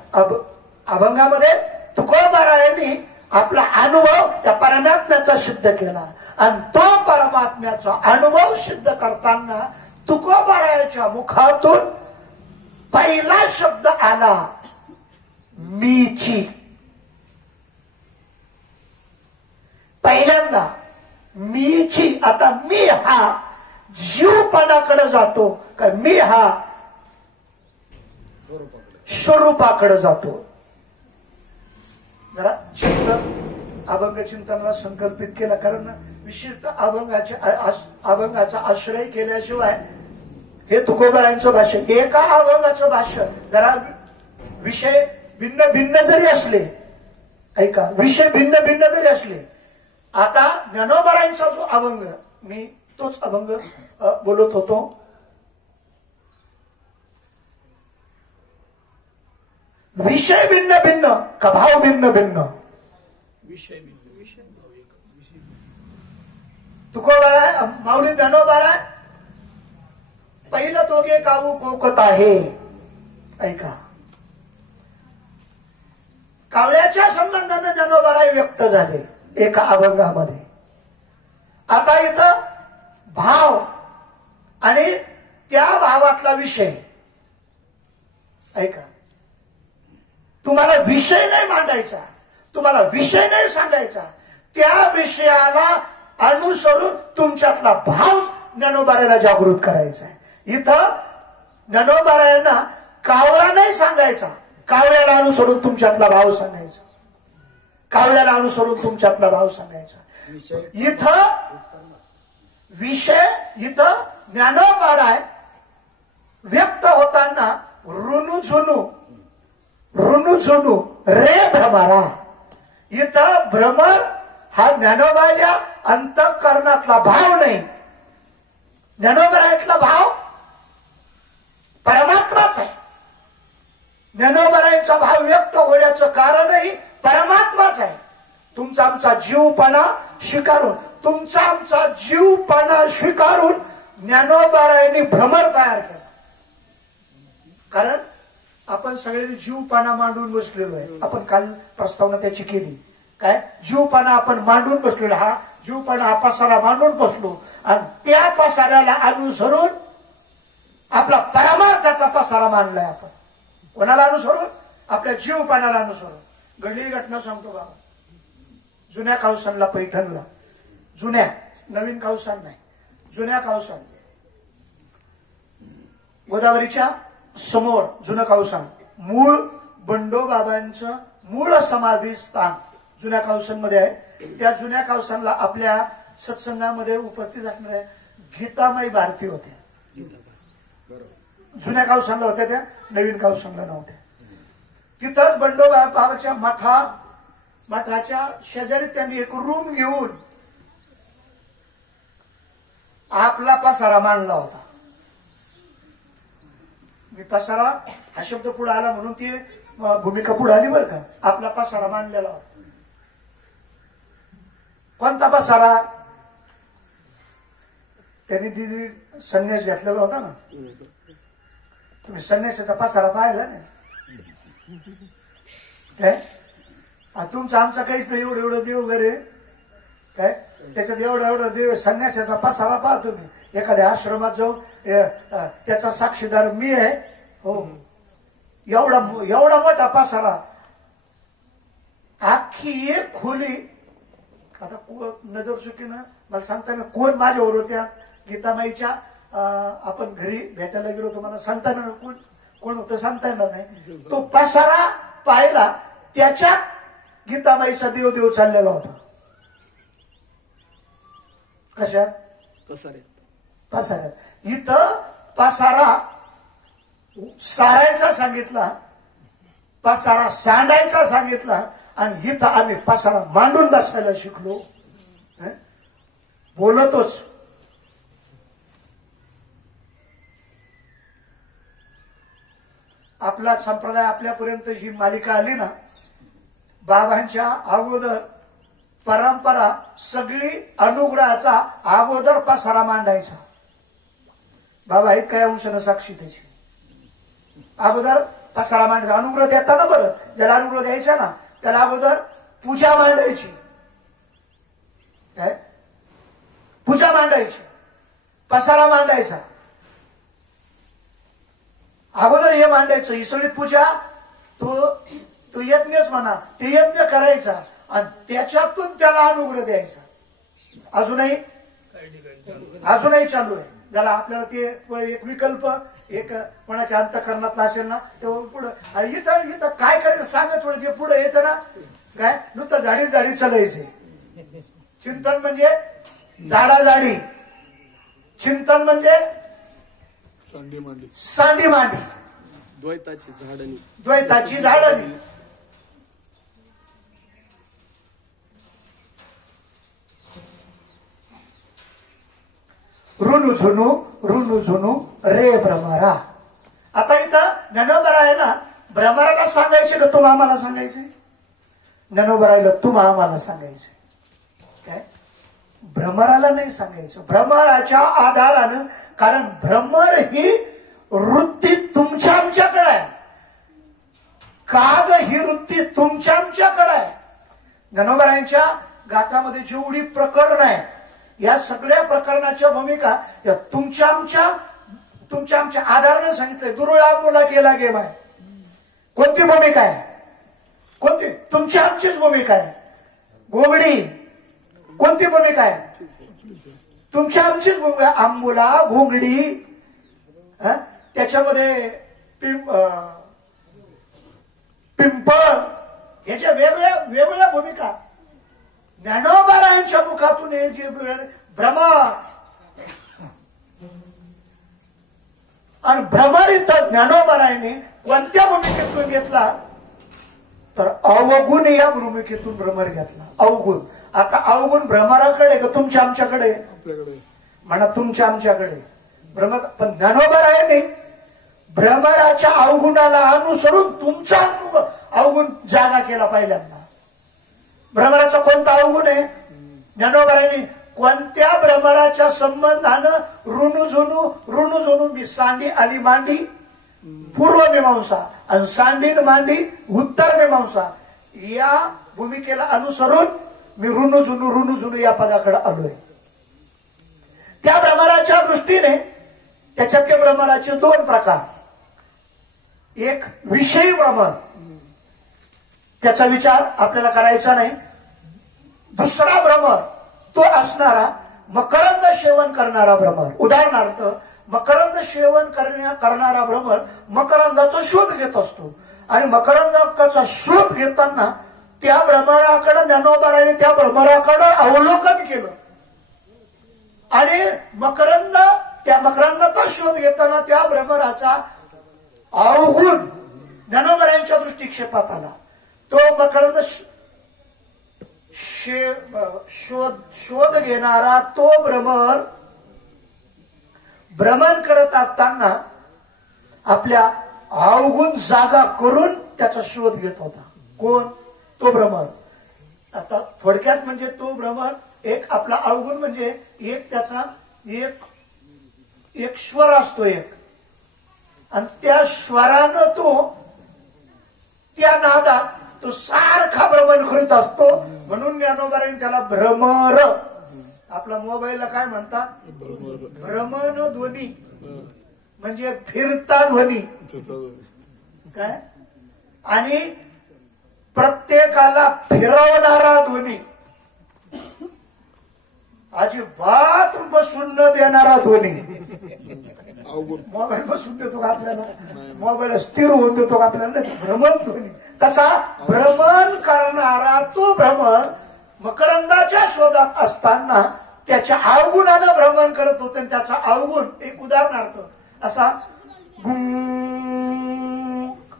अभंगामध्ये तुकोबारायांनी आपला अनुभव त्या परमात्म्याचा सिद्ध केला. आणि तो परमात्म्याचा अनुभव सिद्ध करताना तुकोबारायांच्या मुखातून पहिला शब्द आला मीची. पहिल्यांदा मीची. आता मी हा जीवपणाकडे जातो का मी हा स्वरूपाकडे जातो? जरा चिंतन अभंग चिंतनाला संकल्पित केला. कारण विशिष्ट अभंगाचा आश्रय केल्याशिवाय हे तुकोबारायांचं भाष्य, एका अभंगाचं भाष्य जरा विषय भिन्न भिन्न जरी असले, ऐका, विषय भिन्न भिन्न जरी असले. आता ज्ञानोबारायांचा जो अभंग, मी तोच अभंग बोलत होतो. विषय भिन्न भिन्न का भाव भिन्न भिन्न? विषय तुकोबाराय माऊली ज्ञानोबाराय पहिलं तोगे काऊ कोकत आहे. ऐका, कावळ्याच्या संबंधाने ज्ञानोबाराय व्यक्त झाले एका अभंगामध्ये. आता इथं भाव आणि त्या भावातला विषय. ऐका, तुम्हाला विषय नाही मांडायचा, तुम्हाला विषय नाही सांगायचा, त्या विषयाला अनुसरून तुमच्यातला भाव ज्ञानोबारायला जागृत करायचा आहे. इथं ज्ञानोबारायांना कावळा नाही सांगायचा, कावळ्याला अनुसरून तुमच्यातला भाव सांगायचा, कावळ्याला अनुसरून तुमच्यातला भाव सांगायचा. इथं विषय, इथं ज्ञानोबाराय व्यक्त होताना ऋणू झुनू रे भ्रमरा. इथं भ्रमर हा ज्ञानोबाच्या अंतःकरणातला भाव नाही, ज्ञानोबारायातला भाव परमात्माच आहे. ज्ञानोबारायांचा भाव व्यक्त होण्याचं कारणही परमात्माच आहे. तुमचा आमचा जीवपणा स्वीकारून, तुमचा आमचा जीवपणा स्वीकारून ज्ञानोबारायांनी भ्रमर तयार केला. कारण आपण सगळे जीवपणा मांडून बसलेलो आहे. आपण काल प्रस्तावना त्याची केली. काय जीवपणा आपण मांडून बसलेलो, हा जीवपणा हा पसारा मांडून बसलो आणि त्या पसाऱ्याला अनुसरून आपला अनुसरणाचा पसारा मांडलाय आपण. कोणाला अनुसरून? आपल्या जीव पाण्याला अनुसरून. घडलेली घटना सांगतो बाबा. जुन्या कावसानला, पैठणला, जुन्या, नवीन कावसान नाही, जुन्या कावसान, गोदावरीच्या समोर जुनं कावसान, मूळ बंडोबाबांचं मूळ समाधी स्थान जुन्या कावसांमध्ये आहे. त्या जुन्या कावसानला आपल्या सत्संगामध्ये उपस्थित असणाऱ्या गीतामाई भारती होत्या. जुन्या कावसानला होत्या त्या, नवीन कावसानला नव्हत्या. तिथंच बंडोबा बाबाच्या मठाच्या शेजारी त्यांनी एक रूम घेऊन आपला पसारा मांडला होता. मी पसारा हा शब्द पुढे आला म्हणून ती भूमिका पुढे आली बरं का. आपला पसारा मांडलेला होता. कोणता पसारा? त्यांनी दिदी संन्यास घेतलेला होता ना. तुम्ही संन्यासाचा पसारा पाहिला ना. काय तुमचं आमचा काहीच नाही. एवढं एवढं देव घरे काय त्याच्यात एवढा देव संन्यासाचा पसारा पहा तुम्ही. एखाद्या आश्रमात जाऊन त्याचा साक्षीदार मी आहे. हो, एवढा मोठा पसारा. आखी एक खोली. आता नजर चुकीनं मला सांगता येणार कोण माझ्यावर होत्या गीतामाईच्या. आपण घरी भेटायला गेलो तुम्हाला सांगता येणार कोण होतं सांगता येणार नाही. तो पसारा पाहिला, त्याच्यात गीतामाईचा देव चाललेला होता. कशात? पसाऱ्यात. इथं पसारा सारायचा सांगितला, पसारा सांडायचा सांगितला, आणि इथं आम्ही पसारा मांडून बसायला शिकलो. बोलतोच. आपला संप्रदाय आपल्यापर्यंत ही मालिका आली ना, बाबांच्या अगोदर परंपरा सगळी अनुग्रहाचा अगोदर पसारा मांडायचा. बाबा आहेत काय अंशानं साक्षी त्याची. अगोदर पसारा मांडायचा. अनुग्रह देताना बरं, ज्याला अनुग्रह द्यायचा ना त्याला अगोदर पूजा मांडायची. काय पूजा मांडायची, पसारा मांडायचा. अगोदर हे मांडायचं. ही सगळी पूजा तो यज्ञच म्हणा, ते यज्ञ करायचा आणि त्याच्यातून त्याला अनुग्रह द्यायचा. अजूनही चालू आहे. ज्याला आपल्याला ते एक विकल्प एक कोणाच्या अंतःकरणातला असेल ना तेव्हा पुढं. आणि इथं काय करायचं सांगा थोडं. जे पुढे येतं ना काय नुसतं झाडी चालायचे. चिंतन म्हणजे झाडाझाडी, चिंतन म्हणजे सांडी मांडी, द्वैताची झाडणी. रुनु झुनू रे भ्रमरा. आता इथं ज्ञानोबरायला भ्रमराला सांगायचे का तुम आम्हाला सांगायचे? ज्ञानोबरायला तुम आम्हाला सांगायचे. काय भ्रमराला नाही सांगायचं. भ्रमराच्या आधारानं, कारण भ्रमर ही वृत्ती तुमच्या आमच्याकडे आहे. काग ही वृत्ती तुमच्या आमच्याकडे आहे. ज्ञानोबरायांच्या गाथामध्ये जेवढी प्रकरण आहे, या सगळ्या प्रकरणाच्या भूमिका या तुमच्या आमच्या आधाराने सांगितलंय. दुर्ळा मुला केला गेम आहे. कोणती भूमिका आहे? कोणती? तुमच्या आमचीच भूमिका आहे. घोंगडी कोणती भूमिका आहे? तुमच्या आमचीच भूमिका. आंबुला, घोंगडी, त्याच्यामध्ये पिंपळ, ह्याच्या वेगवेगळ्या भूमिका. ज्ञानोबरायांच्या मुखातून हे जे भ्रमर आणि भ्रमर इथं ज्ञानोबरायांनी कोणत्या भूमिकेतून घेतला तर अवगुण या भूमिकेतून भ्रमर घेतला. अवगुण. आता अवगुण भ्रमराकडे का तुमच्या आमच्याकडे? म्हणा तुमच्या आमच्याकडे भ्रमर. पण ज्ञानोबरायांनी भ्रमराच्या अवगुणाला अनुसरून तुमचा अवगुण जागा केला पहिल्यांदा. भ्रमराचा कोणता अवगुण आहे? ज्ञानोबरायांनी कोणत्या भ्रमराच्या संबंधानं रुनु झुनू मी सांडी आणि मांडी पूर्व मीमांसा आणि सांडी मांडी उत्तर मीमांसा या भूमिकेला अनुसरून मी रुनु झुनू या पदाकडे आलोय. त्या भ्रमराच्या दृष्टीने त्याच्यातले भ्रमराचे दोन प्रकार. एक विषयी भ्रमर, त्याचा विचार आपल्याला करायचा नाही. दुसरा भ्रमर तो असणारा मकरंद सेवन करणारा भ्रमर. उदाहरणार्थ मकरंद सेवन करणारा भ्रमर मकरंदाचा शोध घेत असतो आणि मकरंदाचा शोध घेताना त्या भ्रमराकडे ज्ञानोबाराने त्या भ्रमराकडे अवलोकन केलं आणि त्या मकरंदाचा शोध घेताना त्या भ्रमराचा अवगुण ज्ञानोबारांच्या दृष्टिक्षेपात आला. तो मकरंद शोध घेणारा तो भ्रमर भ्रमण करत असताना आपल्या अवगुण जागा करून त्याचा शोध घेत होता. कोण? तो भ्रमर. आता थोडक्यात म्हणजे तो भ्रमर एक आपला अवगुण म्हणजे एक त्याचा एक स्वर असतो एक, आणि त्या स्वरानं तो त्या नादात तो सारखा भ्रमण करीत असतो. म्हणून ज्ञानोबारांनी त्याला भ्रमर, आपला मोबाईलला काय म्हणतात, भ्रमण ध्वनी म्हणजे फिरता ध्वनी काय, आणि प्रत्येकाला फिरवणारा ध्वनी, अजिबात बसून न देणारा ध्वनी. मोबाईल बसून देतो का आपल्याला, मोबाईल स्थिर होऊन देतो का आपल्याला, भ्रमण ध्वनी. तसा भ्रमण करणारा तो भ्रमर मकरंदाच्या शोधात असताना त्याच्या अवगुणानं भ्रमण करत होते. त्याचा अवगुण एक उदाहरणार्थ असा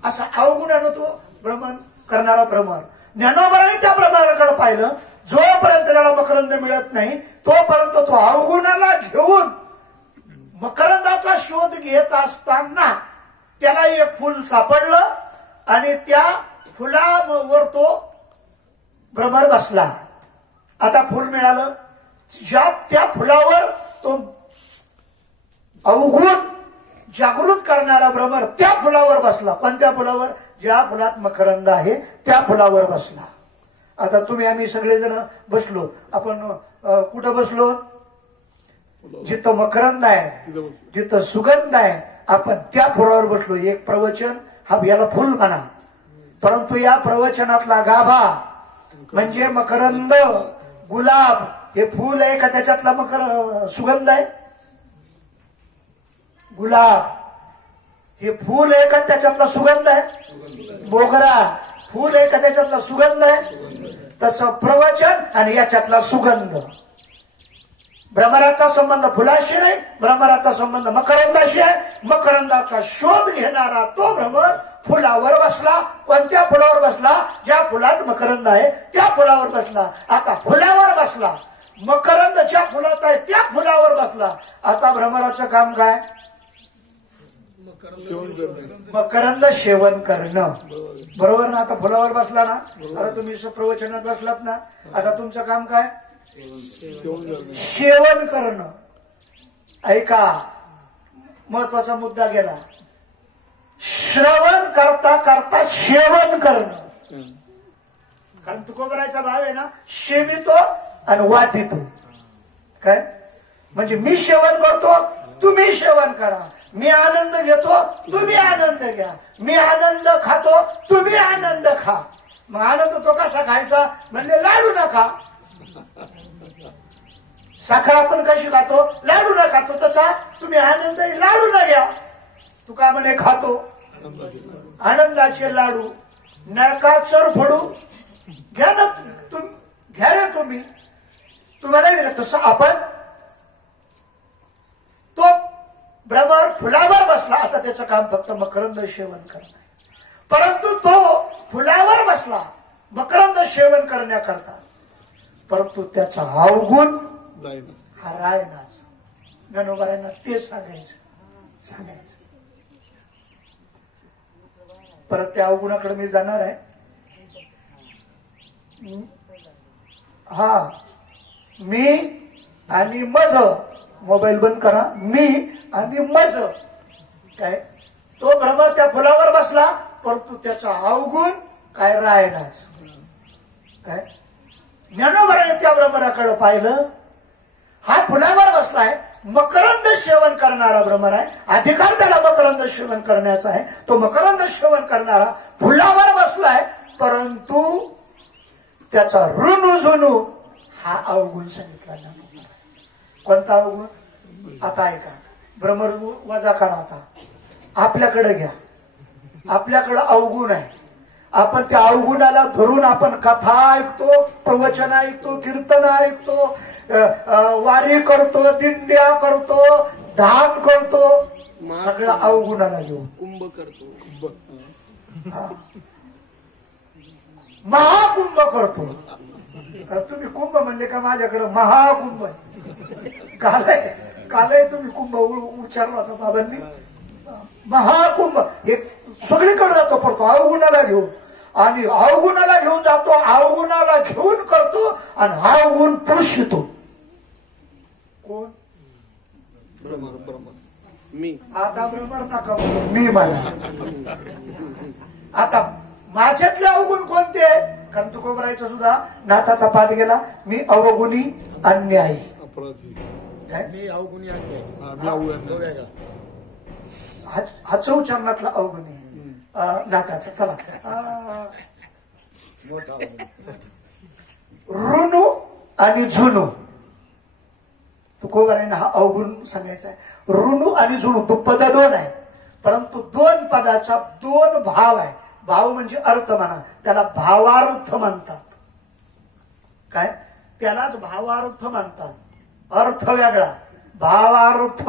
असा अवगुणानं तो भ्रमण करणारा भ्रमर. ज्ञानोबारांनी त्या भ्रमराकडे पाहिलं. जोपर्यंत त्याला मकरंद मिळत नाही तोपर्यंत तो अवगुणाला घेऊन मकरंदाचा शोध घेत असताना त्याला एक फुल सापडलं आणि त्या फुलावर तो भ्रमर बसला. आता फुल मिळालं, त्या फुलावर तो अवगुण जागृत करणारा भ्रमर त्या फुलावर बसला. कोणत्या फुलावर? ज्या फुलात मकरंद आहे त्या फुलावर बसला. आता तुम्ही आम्ही सगळेजण बसलो. आपण कुठं बसलो? जिथं मकरंद आहे, जिथं सुगंध आहे, आपण त्या फुलावर बसलो. एक प्रवचन हा याला फुल म्हणा, परंतु या प्रवचनातला गाभा म्हणजे मकरंद, गुलाब हे फुल आहे का त्याच्यातला सुगंध आहे? गुलाब हे फुल आहे का त्याच्यातला सुगंध आहे? मोगरा फुल आहे का त्याच्यातला सुगंध आहे? तसं प्रवचन आणि याच्यातला सुगंध. भ्रमराचा संबंध फुलाशी नाही, भ्रमराचा संबंध मकरंदाशी आहे. मकरंदाचा शोध घेणारा तो भ्रमर फुलावर बसला. कोणत्या फुलावर बसला? ज्या फुलात मकरंद आहे त्या फुलावर बसला. आता फुलावर बसला, मकरंद ज्या फुलात आहे त्या फुलावर बसला. आता भ्रमराचं काम काय? मकरंद सेवन करणं. बरोबर ना? आता फुलावर बसला ना, आता तुम्ही प्रवचनात बसलात ना, आता तुमचं काम काय? सेवन करणं. ऐका, महत्वाचा मुद्दा गेला. श्रवण करता करता सेवन करणं. कारण तुकोबराचा भाव आहे ना, सेवितो आणि वाटितो. काय म्हणजे मी सेवन करतो, तुम्ही सेवन करा. मी आनंद घेतो, तुम्ही आनंद घ्या. मी आनंद खातो, तुम्ही आनंद खा. मग आनंद तो कसा खायचा? म्हणजे लाडू न खा. साखर आपण कशी खातो? लाडू न खातो. तसा तुम्ही आनंद लाडू न घ्या. तू काय म्हणे? खातो आनंदाचे लाडू, नरकाचर फोडू घ्या ना, घ्या रे तुम्ही. तुम्हाला नाही दिलं तसं आपण. तो भ्रमर फुलावर बसला. आता त्याचं काम फक्त मकरंद सेवन करणं. परंतु तो फुलावर बसला मकरंद सेवन करण्याकरता, परंतु त्याचा अवगुण हा रायनाच. ज्ञानोबारांना ते सांगायचं. परत त्या अवगुणाकडे मी जाणार आहे. हा, मी आणि मज. मोबाईल बंद करा. मी आणि मज. काय? तो भ्रमर त्या फुलावर बसला, परंतु त्याचा अवगुण काय? रायनाच. काय? ज्ञानोबाराने त्या भ्रमराकडे पाहिलं. हा फुलावर बसलाय मकरंद सेवन करणारा भ्रमर आहे, अधिकार त्याला मकरंद सेवन करण्याचा आहे. तो मकरंद सेवन करणारा फुलावर बसलाय, परंतु त्याचा ऋणू जुनू हा अवगुण सांगितला ना. कोणता अवगुण? आता ऐका, भ्रमर वजा करा. आता आपल्याकडे घ्या, आपल्याकडे अवगुण आहे. आपण त्या अवगुणाला धरून आपण कथा ऐकतो, प्रवचन ऐकतो, कीर्तन ऐकतो, वारी करतो, दिंड्या करतो, धाम करतो, सगळं अवगुणाला घेऊन कुंभ करतो, महाकुंभ करतो. तर तुम्ही कुंभ म्हणले का माझ्याकडे महाकुंभ आहे. कालही तुम्ही कुंभ उच्चारला होता बाबांनी. महाकुंभ हे सगळीकडे जातो, पडतो अवगुणाला घेऊन, आणि अवगुणाला घेऊन जातो, अवगुणाला घेऊन करतो, आणि अवगुण पुरुषितो. कोण? मी. आता भ्रमर नका म्हणू, मी मला. आता माझ्यातले अवगुण कोणते आहेत? कारण तुकोबरायचं सुद्धा नाटाचा पाठ गेला, मी अवगुणी अन्यायी. मी अवगुणी अन्याय तो वेगळा. हा चौचरणातला अवगुणी नाटाचा. चला, मोठा ऋणू आणि झुनू. तुकोबरायनं हा अवगुण सांगायचा आहे. ऋणू आणि झुनू तो पद दोन आहेत, परंतु दोन पदाचा दोन भाव आहे. भाव म्हणजे अर्थ म्हणा, त्याला भावार्थ म्हणतात. काय? त्यालाच भावार्थ म्हणतात. अर्थ वेगळा, भावार्थ.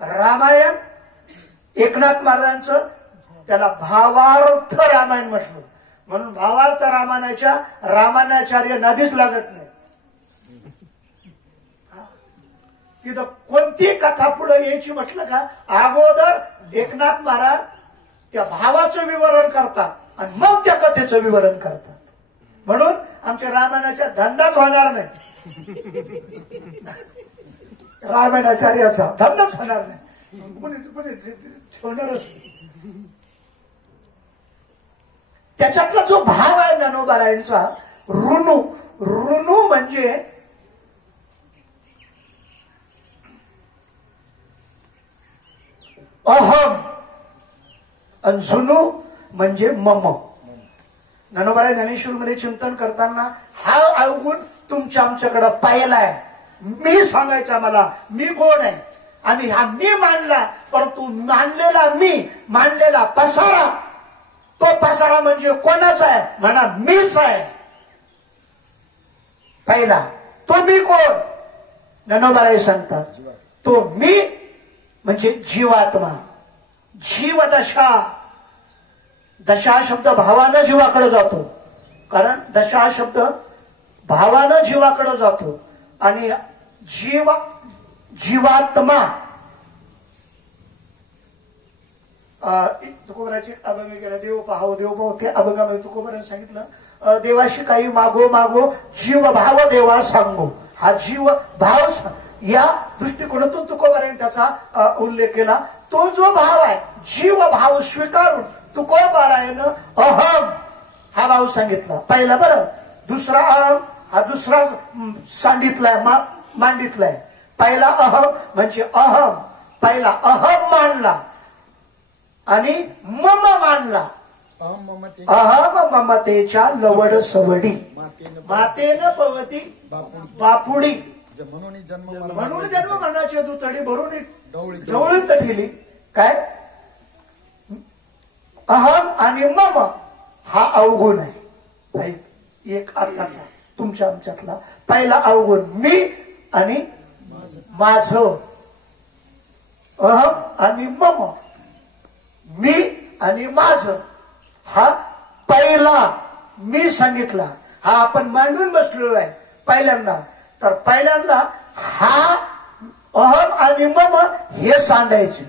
रामायण एकनाथ महाराजांचं त्याला भावार्थ रामायण म्हटलं, म्हणून भावार्थ रामायणाच्या रामायणाचार्य नदीच लागत नाही. तिथं कोणती कथा पुढे यायची म्हटलं का, अगोदर एकनाथ महाराज त्या भावाचं विवरण करतात आणि मग त्या कथेचं विवरण करतात. म्हणून आमच्या रामायणाच्या धंदाच होणार नाही, रामायणाचार्याचा धंदाच होणार नाही, कुणी ठेवणारच. त्याच्यातला जो भाव आहे ज्ञानोबारायांचा, ऋणू. ऋणू म्हणजे अहम, आणि झुनू म्हणजे मम. ज्ञानोबाराय ज्ञानेश्वरीमध्ये चिंतन करताना हा अवगुण तुमच्या आमच्याकडे पाहिलाय. मी सांगायचा मला, मी कोण आहे, आणि हा मी मांडला, परंतु मांडलेला मी, मांडलेला पसारा, तो पसारा म्हणजे कोणाचा आहे? म्हणा मीच आहे. पहिला तो मी कोण? ज्ञानोबाराय सांगतात, तो मी म्हणजे जीवात्मा, जीवदशा. दशा शब्द भावानं जीवाकडे जातो, कारण दशा शब्द भावानं जीवाकडे जातो, आणि जीवात्मा तुकोबराचे अभंग गेला, देव पाहाव देव पाहाव. ते अभंगामध्ये तुकोबराने सांगितलं, देवाशी काही मागो मागो, जीव भाव देवा सांगो. हा जीव भाव या दृष्टिकोनातून तुकोबराने त्याचा उल्लेख केला. तो जो भाव आहे, जीव भाव स्वीकारून तुकोबरायनं अहम हा भाव सांगितला पहिला. बरं, दुसरा अहम हा दुसरा सांगितलाय, मांडितलाय. पहिला अहम म्हणजे अहम, पहिला अहम मानला आणि मम मानला. अहम ममतेच्या लवड सवडी, मातेनं पवती बापुडी. म्हणून जन्म मरणाची दुतडी भरून ढवळून तठिली. काय? अहम आणि मम हा अवगुण आहे. एक अर्थाचा तुमच्या आमच्यातला पहिला अवगुण मी आणि माझ. अहम आणि मम, मी आणि माझ, हा पहिला मी सांगितला. हा आपण मांडून बसलेलो आहे पहिल्यांदा. तर पहिल्यांदा हा अहम आणि मम हे सांडायचे.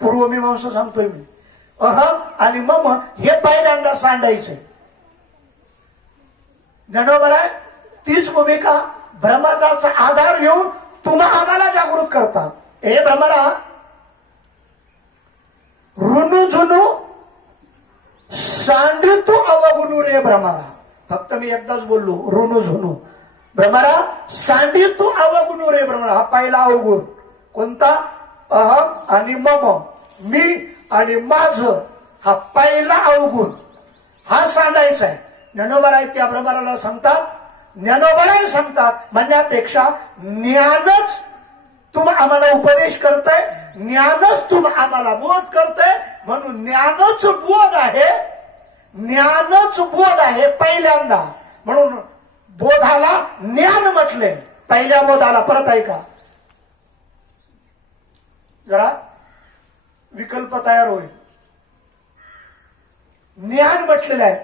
पूर्वमीमांसा सांगतोय मी. अहम आणि मम हे पहिल्यांदा सांडायचे. ज्ञानोबाराय तीच भूमिका ब्रह्माचा आधार घेऊन आम्हाला जागृत करतात. हे भ्रमरा, ऋणू झुनू सांडितू अवगुणू रे भ्रमरा. फक्त मी एकदाच बोललो ऋणू झुनू. भ्रमरा सांडी तू अवगुण रे भ्रमरा. हा पहिला अवगुण कोणता? अहम आणि मम, मी आणि माझ, हा पहिला अवगुण हा सांडायचा आहे. ज्ञानोबा आहेत त्या भ्रमराला सांगतात, ज्ञानोबा सांगतात म्हणण्यापेक्षा ज्ञानच तुम आम्हाला उपदेश करताय, ज्ञानच तुम आम्हाला बोध करताय, म्हणून ज्ञानच बोध आहे, ज्ञानच बोध आहे पहिल्यांदा. म्हणून बोधाला ज्ञान म्हटले, पहिल्या बोधाला. परत ऐका जरा, विकल्प तयार होईल. ज्ञान म्हटलेलं आहे,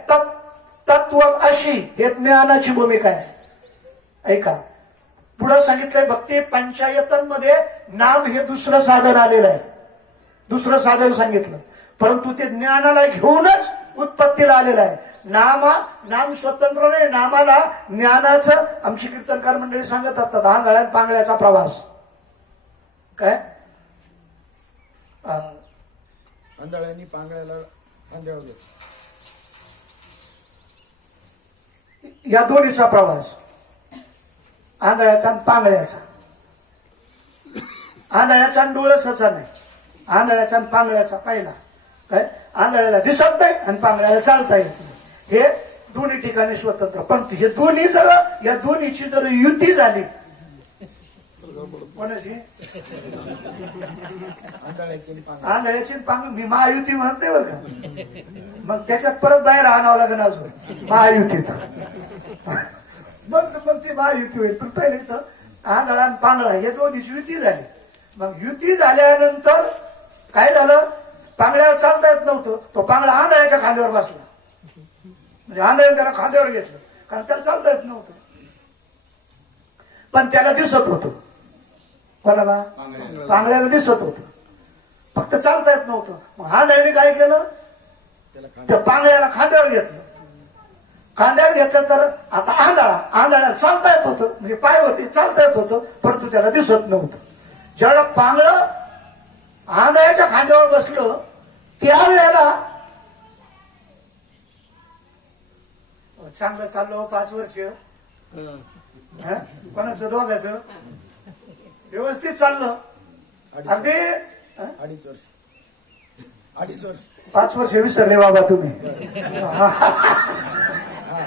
तत्व अशी, हे ज्ञानाची भूमिका आहे. ऐका पुढे सांगितलंय, भक्ती पंचायतनमध्ये नाम हे दुसरं साधन आलेलं आहे, दुसरं साधन सांगितलं, परंतु ते ज्ञानाला घेऊनच उत्पत्तीला आलेलं आहे. नाम स्वतंत्र नाही, नामाला ज्ञानाचं, आमची कीर्तनकार मंडळी सांगत असतात, आंधळ्या पांगळ्याचा प्रवास. काय आंधळ्यांनी पांगळ्याला खांद्यावर घेतलं, या दोन्हीचा प्रवास, आंधळ्याचा आणि पांगळ्याचा. आंधळ्याचा आणि डोळसाचा नाही, आंधळ्याचा आणि पांगळ्याचा. पहिला काय, आंधळ्याला दिसत नाही आणि पांगळ्याला चालता येत नाही, हे दोन्ही ठिकाणी स्वतंत्र. पण हे दोन्ही जर, या दोन्हीची जर युती झाली, कोणाची? आंधळ्याची पांगळ. मी महायुती म्हणत नाही बरं का, मग त्याच्यात परत बाहेर आणावं लागेल अजून महायुतीत, मग ती महायुती होईल. पण पहिले इथं आंधळा आणि पांगळा हे दोन्हीची युती झाली. मग युती झाल्यानंतर काय झालं, पांगळ्याला चालता येत नव्हतं, तो पांगळा आंधळ्याच्या खांद्यावर बसला, म्हणजे आंधळ्याने त्याला खांद्यावर घेतलं, कारण त्याला चालता येत नव्हतं, पण त्याला दिसत होतं. कोणाला? पांगळ्याला दिसत होतं, फक्त चालता येत नव्हतं. मग आंधळ्याने काय केलं, त्या पांगळ्याला खांद्यावर घेतलं. खांद्यावर घेतलं तर आता आंधळ्याला चालता येत होतं, म्हणजे पाय होते, चालता येत होतं, परंतु त्याला दिसत नव्हतं. ज्यावेळेला पांगळं आंधळ्याच्या खांद्यावर बसलं, त्यावेळेला चांगलं चाललं 5 वर्ष, कोणाचं? दोघांचं व्यवस्थित चाललं, अगदी 2.5 वर्ष 5 वर्ष विसरले बाबा तुम्ही.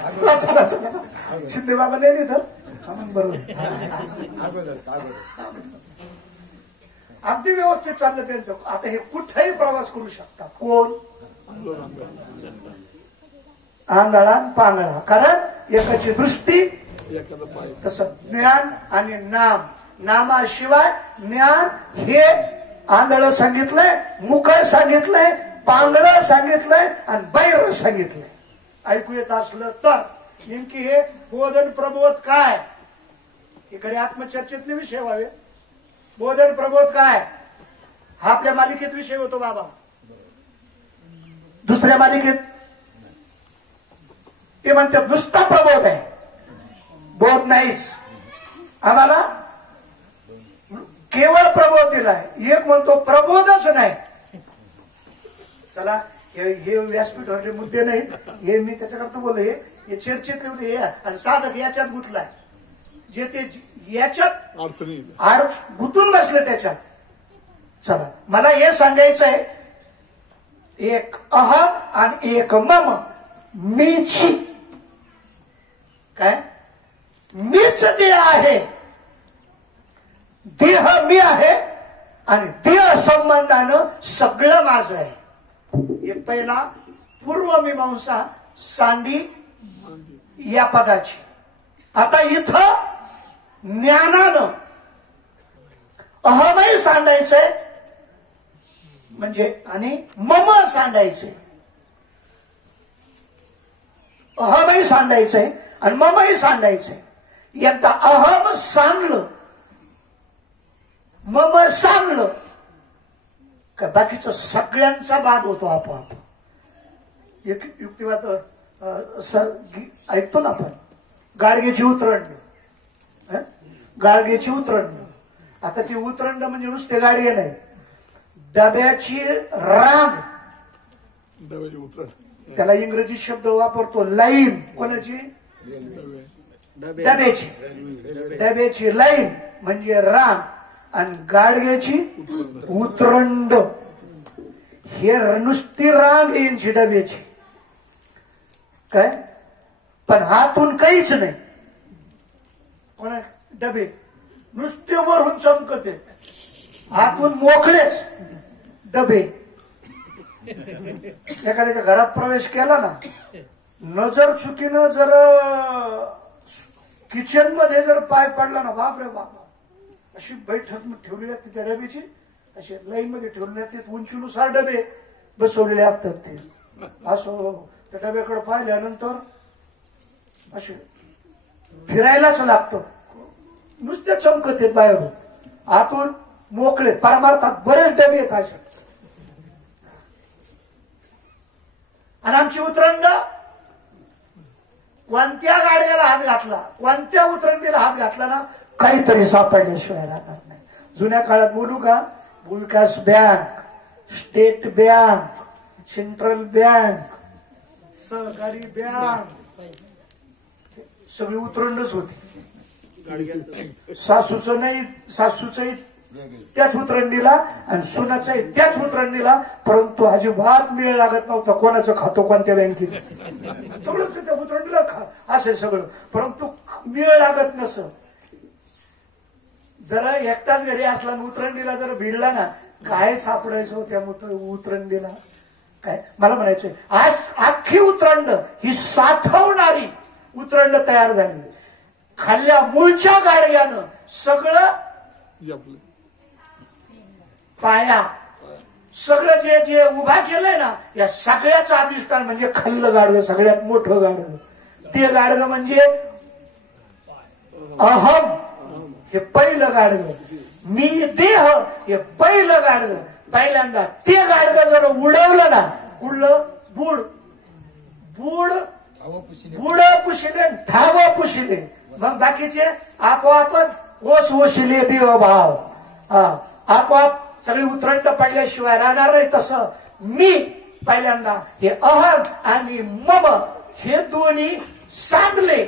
चला चला चला, शिंदे बाबा नाही तर बरोबर, अगदी व्यवस्थित चाललं त्यांचं. आता हे कुठेही प्रवास करू शकतात. कोण? आंधळा पांगळा, कारण एकाची दृष्टी, तसं ज्ञान आणि नाम. नामाशिवाय ज्ञान हे आंधळ सांगितलंय, मुख सांगितलंय, पांगळ सांगितलंय आणि बैर सांगितलंय. ऐकू येत असलं तर नेमकी हे बोधन प्रबोध काय, हे खरे आत्मचर्चेतले विषय व्हावे. बोधन प्रबोध काय हा आपल्या मालिकेत विषय होतो बाबा. दुसऱ्या मालिकेत ते म्हणतात नुसता प्रबोध आहे, बोध नाहीच. आम्हाला केवळ प्रबोध दिलाय. एक म्हणतो प्रबोधच नाही. चला हे व्यासपीठावरले मुद्दे नाहीत, हे मी त्याच्याकरता बोललो. हे चर्चेत हे आणि साधक याच्यात गुंतलाय, जे ते याच्यात गुंतून बसले त्याच्यात. चला मला हे सांगायचं आहे, एक अहम आणि एक मम, मीची. काय? मीच देह आहे, देह मी आहे आणि देह संबंधानं सगळं माझं आहे. एक पहिला पूर्वमीमांसा सांडी या पदाची. आता इथं ज्ञानानं अहमही सांडायचंय, म्हणजे आणि मम सांडायचंय. अहमही सांडायचंय आणि ममही सांडायचंय. एकदा अहम सांडलं, मम सांडलं का बाकीचं सगळ्यांचा बाद होतो आपोआप. एक युक्तिवाद ऐकतो ना आपण, गाडगेची उतरंड, गाडगेची उतरंड. आता ती उतरंड म्हणजे नुसते गाडगे नाही, डब्याची रांग, त्याला इंग्रजी शब्द वापरतो लाईन. कोणाची? डब्याची लाईन म्हणजे रांग आणि गाडग्याची उतरंड. हे नुसती रांग यांची डब्याची काय, पण हातून काहीच नाही. कोणा डबे नुसते वरून चमकते, हातून मोकळेच डबे. एखाद्याच्या घरात प्रवेश केला ना, नजर चुकीनं जर किचन मध्ये जर पाय पडला ना, बाप रे बाप, अशी बैठक ठेवलेली असते त्या डब्याची, अशी लाईन मध्ये ठेवलेले असते, उंचीनुसार डबे बसवलेले असतात. ते असं त्या डब्याकडे पाहिल्यानंतर असे फिरायलाच लागतं. नुसते चमकत येत बाहेरून, आतून मोकळे. परमार्थात बरेच डबे येत असे. आणि आमची उतरंड कोणत्या गाड्याला हात घातला, कोणत्या उतरंडीला हात घातला ना, काहीतरी सापडल्याशिवाय राहणार नाही. जुन्या काळात बोलू का, Vikas bank, state bank, central bank, सहकारी बँक, सगळी उतरंडच होती. सासूचं नाही, सासूचंही त्याच उतरंडीला आणि सुनाचंही त्याच उतरंडीला, परंतु अजिबात मेळ लागत नव्हता कोणाचं खातो कोणत्या बँकेत. सगळं त्या उतरंडीला असे सगळं, परंतु मेळ लागत नस. जरा एकटाच घरी असला उतरंडीला जर भिडला ना, काय सापडायचं त्या उतरंडीला. काय मला म्हणायचंय, आज अख्खी उतरंड ही साठवणारी उतरंड तयार झाली. खाल्ल्या मूळच्या गाडग्यानं सगळं पाया, सगळं जे जे उभा केलंय ना, या सगळ्याचं अधिष्ठान म्हणजे खाल्लं गाडगं, सगळ्यात मोठं गाडगं. ते गाडगं म्हणजे अहम, हे पहिलं गाडगं. मी देह, हे पहिलं गाडगं. पहिल्यांदा ते गाडगं जर उडवलं ना, उडलं बुड, बुड बुड पुशिले, ठाव पुशिले, मग बाकीचे आपोआपच ओस ओशिले देव भाव. आपोआप सगळी उतरंड पडल्याशिवाय राहणार नाही. तसं मी पहिल्यांदा हे अहम आणि मम हे दोन्ही सांडले.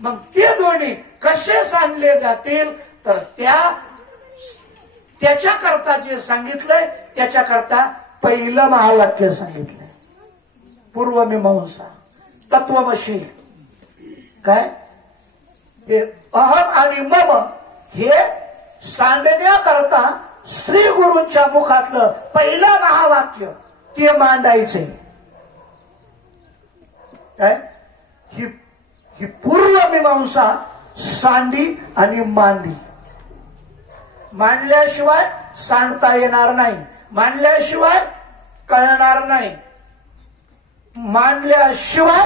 मग ते दोन्ही कसे सांडले जातील, तर त्याच्याकरता जे सांगितलंय त्याच्याकरता पहिलं महावाक्य सांगितलंय, पूर्वमीमांसा तत्वमशी. काय हे अहम आणि मम हे सांडण्याकरता स्त्री गुरूंच्या मुखातलं पहिलं महावाक्य ते मांडायचे. काय ही पूर्वमीमांसा सांडी आणि मांडी. मांडल्याशिवाय सांडता येणार नाही, मांडल्याशिवाय कळणार नाही, मांडल्याशिवाय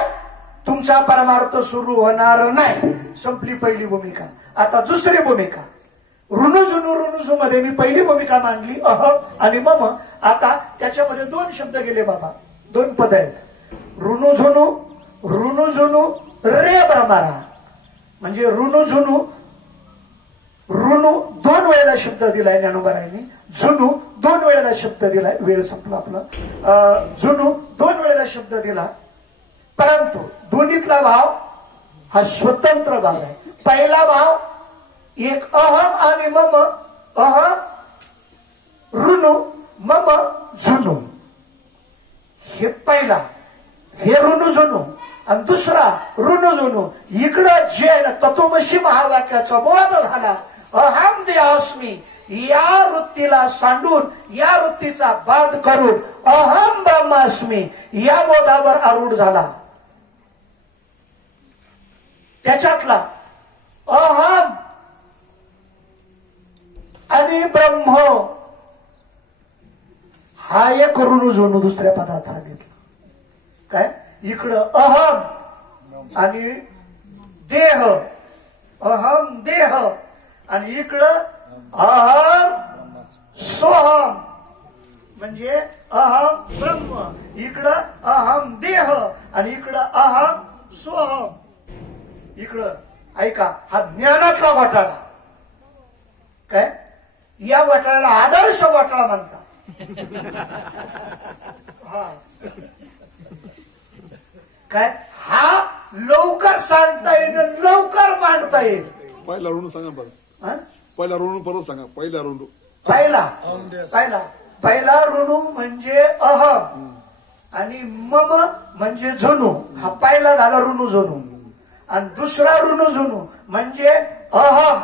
तुमचा परमार्थ सुरू होणार नाही. संपली पहिली भूमिका. आता दुसरी भूमिका, ऋणुझुनू. ऋणुझू मध्ये मी पहिली भूमिका मांडली, अहम आणि मम. आता त्याच्यामध्ये दोन शब्द गेले बाबा, दोन पद आहेत. ऋणुझुनू, ऋणुझुनू रे भ्रमारा, म्हणजे ऋणुझुनू. ऋणू दोन वेळेला शब्द दिलाय ज्ञानोबारायांनी, झुनू दोन वेळेला शब्द दिलाय. वेळ संपला आपला. झुनू दोन वेळेला शब्द दिला, परंतु दोन्हीतला भाव हा स्वतंत्र भाव आहे. पहिला भाव एक अहम आणि मम, अहम ऋणू, मम झुनू. हे पहिला, हे ऋणू झुनू. आणि दुसरा ऋणुझुनू. इकडं जे आहे ना, तत्वमसी महावाक्याचा बोध झाला, अहम देहास्मी, या वृत्तीला सांडून, या वृत्तीचा बाध करून अहम ब्रह्मास्मी या बोधावर आरूढ झाला. त्याच्यातला अहम आणि ब्रह्म हा एक ऋणुझुनू दुसऱ्या पदार्थ घेतला. काय इकडं अहम आणि देह, अहम देह, आणि इकडं अहम सोहम म्हणजे अहम ब्रह्म. इकडं अहम देह आणि इकडं अहम सोहम. इकडं ऐका, हा ज्ञानातला घोटाळा. काय या घोटाळ्याला आदर्श घोटाळा म्हणतात. हा काय हा लवकर सांडता येईल लवकर मांडता येईल. पहिला ऋण सांगा परत. हा? पहिला ऋण परत सांगा. पहिला ऋण. पहिला ऋणू म्हणजे अहम आणि मम म्हणजे झुनू. हा पहिला झाला ऋणू झुनू. आणि दुसरा ऋणू झुनू म्हणजे अहम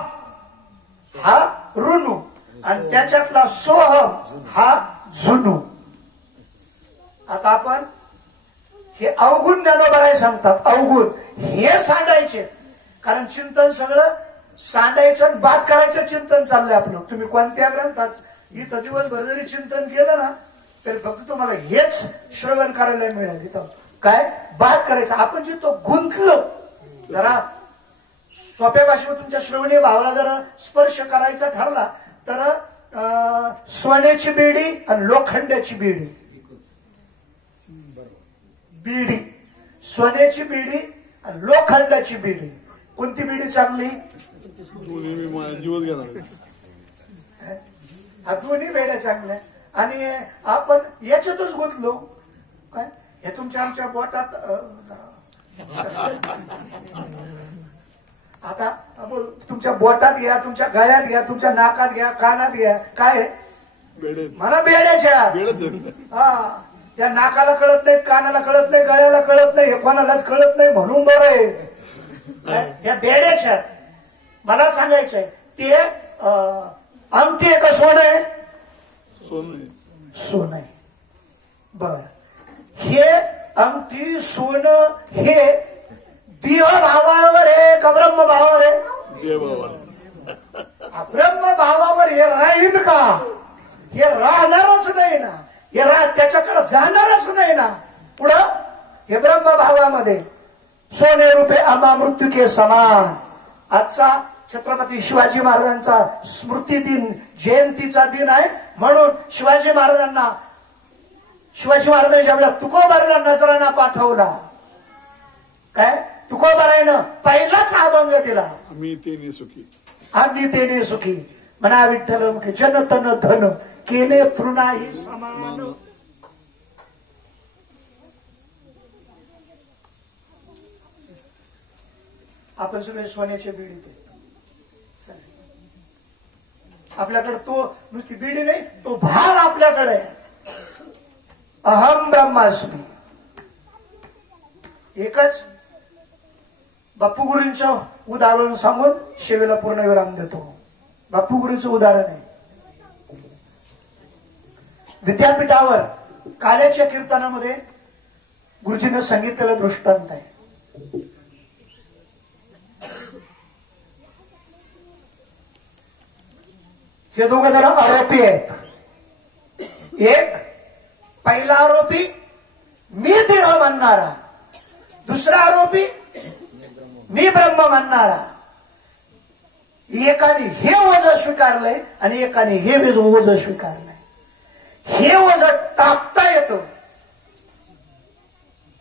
हा ऋणू आणि त्याच्यातला सोहम हा झुनू. आता आपण हे अवगुण ज्ञानोबराय सांगतात. अवगुण हे सांडायचे कारण चिंतन सगळं सांडायचं आणि बाद करायचं चिंतन चाललंय आपलं. तुम्ही कोणत्या ग्रंथात इथं दिवसभर जरी चिंतन केलं ना तरी फक्त तुम्हाला हेच श्रवण करायला मिळेल. इथं काय बाद करायचं. आपण जिथं गुंतलो जरा सोप्या भाषेत तुमच्या श्रवणीय भावाला जरा स्पर्श करायचा ठरला तर सोन्याची बेडी आणि लोखंडाची बेडी. बीडी सोन्याची बीडी आणि लोखंडाची बीडी कोणती बीडी चांगली? जीवन घेणार. हा दोन्ही बेड्या चांगल्या. आणि आपण याच्यातच गुंतलो काय हे तुमच्या आमच्या बोटात आता तुमच्या बोटात घ्या तुमच्या गळ्यात घ्या तुमच्या नाकात घ्या कानात घ्या काय मला बेड्याच्या. हा त्या नाकाला कळत नाहीत कानाला कळत नाही गळ्याला कळत नाही हे कोणालाच कळत नाही म्हणून बरं आहे. या बेड्याच्या मला सांगायचंय ते अंगठी आहे का सोनं आहे? सोनं आहे. बर हे अंगठी सोनं हे देह भावावर आहे का ब्रह्म भावावर आहे? ब्रह्म भावावर हे राहील का? हे राहणारच नाही ना. हे त्याच्याकडे जाणारच नाही ना. पुढं हे ब्रह्म भावामध्ये सोने रूपे आम्हा मृत्यू के समान. आजचा छत्रपती शिवाजी महाराजांचा स्मृती दिन जयंतीचा दिन आहे म्हणून शिवाजी महाराजांनी ज्यावेळेला तुकोबाराला नजराना पाठवला काय तुकोबारायनं पहिलाच अभंग दिला. आम्ही तेने सुखी म्हणा विठ्ठल जन तन धन केले तृणाही समान. आपण सगळे सोन्याचे बीडीत आहेत. आपल्याकडे तो नुसती बीडी नाही तो भार आपल्याकडे आहे. अहम ब्रह्मास्मी. एकच बापू गुरूंचं उदाहरण सांगून शेवेला पूर्ण विराम देतो. बापू गुरूंचं उदाहरण आहे विद्यापीठावर काल्याच्या कीर्तनामध्ये गुरुजीनं सांगितलेलं दृष्टांत आहे. हे दोघं जण आरोपी आहेत. एक पहिला आरोपी मी देह म्हणणारा दुसरा आरोपी मी ब्रह्म म्हणणारा. एकाने हे ओझ स्वीकारलंय आणि एकाने हे ओझ स्वीकारलंय. हे ओझ टाकता येतं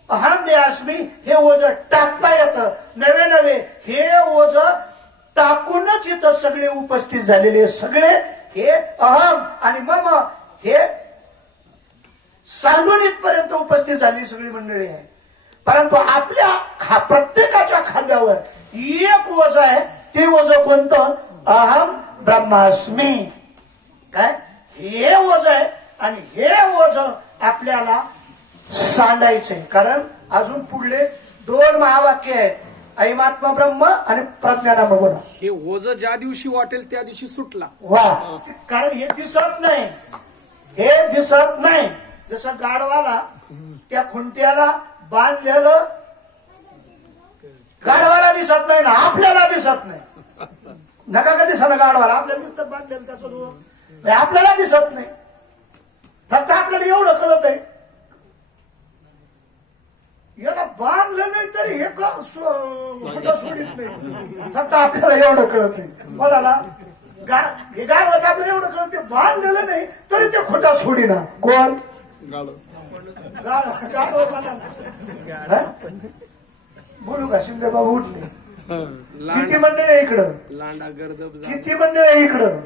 अहम देहास्मी हे ओझ टाकता येतं. नवे हे ओझ टाकूनच इथं सगळे उपस्थित झालेले सगळे हे अहम आणि मम हे सांडून इथपर्यंत उपस्थित झालेली सगळी मंडळी आहे. परंतु आपल्या प्रत्येकाच्या खांद्यावर एक ओझ आहे. ते ओझ कोणतं? अहम ब्रह्मास्मी. काय हे ओझ आहे आणि हे ओझ आपल्याला सांडायचंय. कारण अजून पुढले 2 महावाक्य आहेत ऐमात्मा ब्रह्म आणि प्रज्ञानाम. बोला. हे ओझ ज्या दिवशी वाटेल त्या दिवशी सुटला. वा. कारण हे दिसत नाही. हे दिसत नाही. जसं गाढवाला त्या खुंट्याला बांधलेलं गाढवाला दिसत नाही ना आपल्याला दिसत नाही. नका का दिसा ना गाढवाला आपल्याला दिसत बांधलेलं त्याचं आपल्याला दिसत नाही. फक्त आपल्याला एवढं कळत आहे याला बांधलं नाही तरी हे का सोडित नाही. फक्त आपल्याला एवढं कळत नाही. कोणाला हे गाढवाचं आपल्याला एवढं कळत ते बांधलेलं नाही तरी ते खोटा सोडीना. कोण? बोलू का शिंदे बाबू उठले. किती मंडळी आहे इकडं? लांडा गर्दब किती मंडळी आहे इकडं?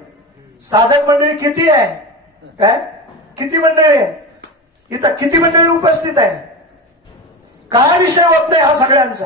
साधक मंडळी किती आहे? काय किती मंडळी आहे इथं? किती मंडळी उपस्थित आहे? काय विषय होत नाही हा सगळ्यांचा.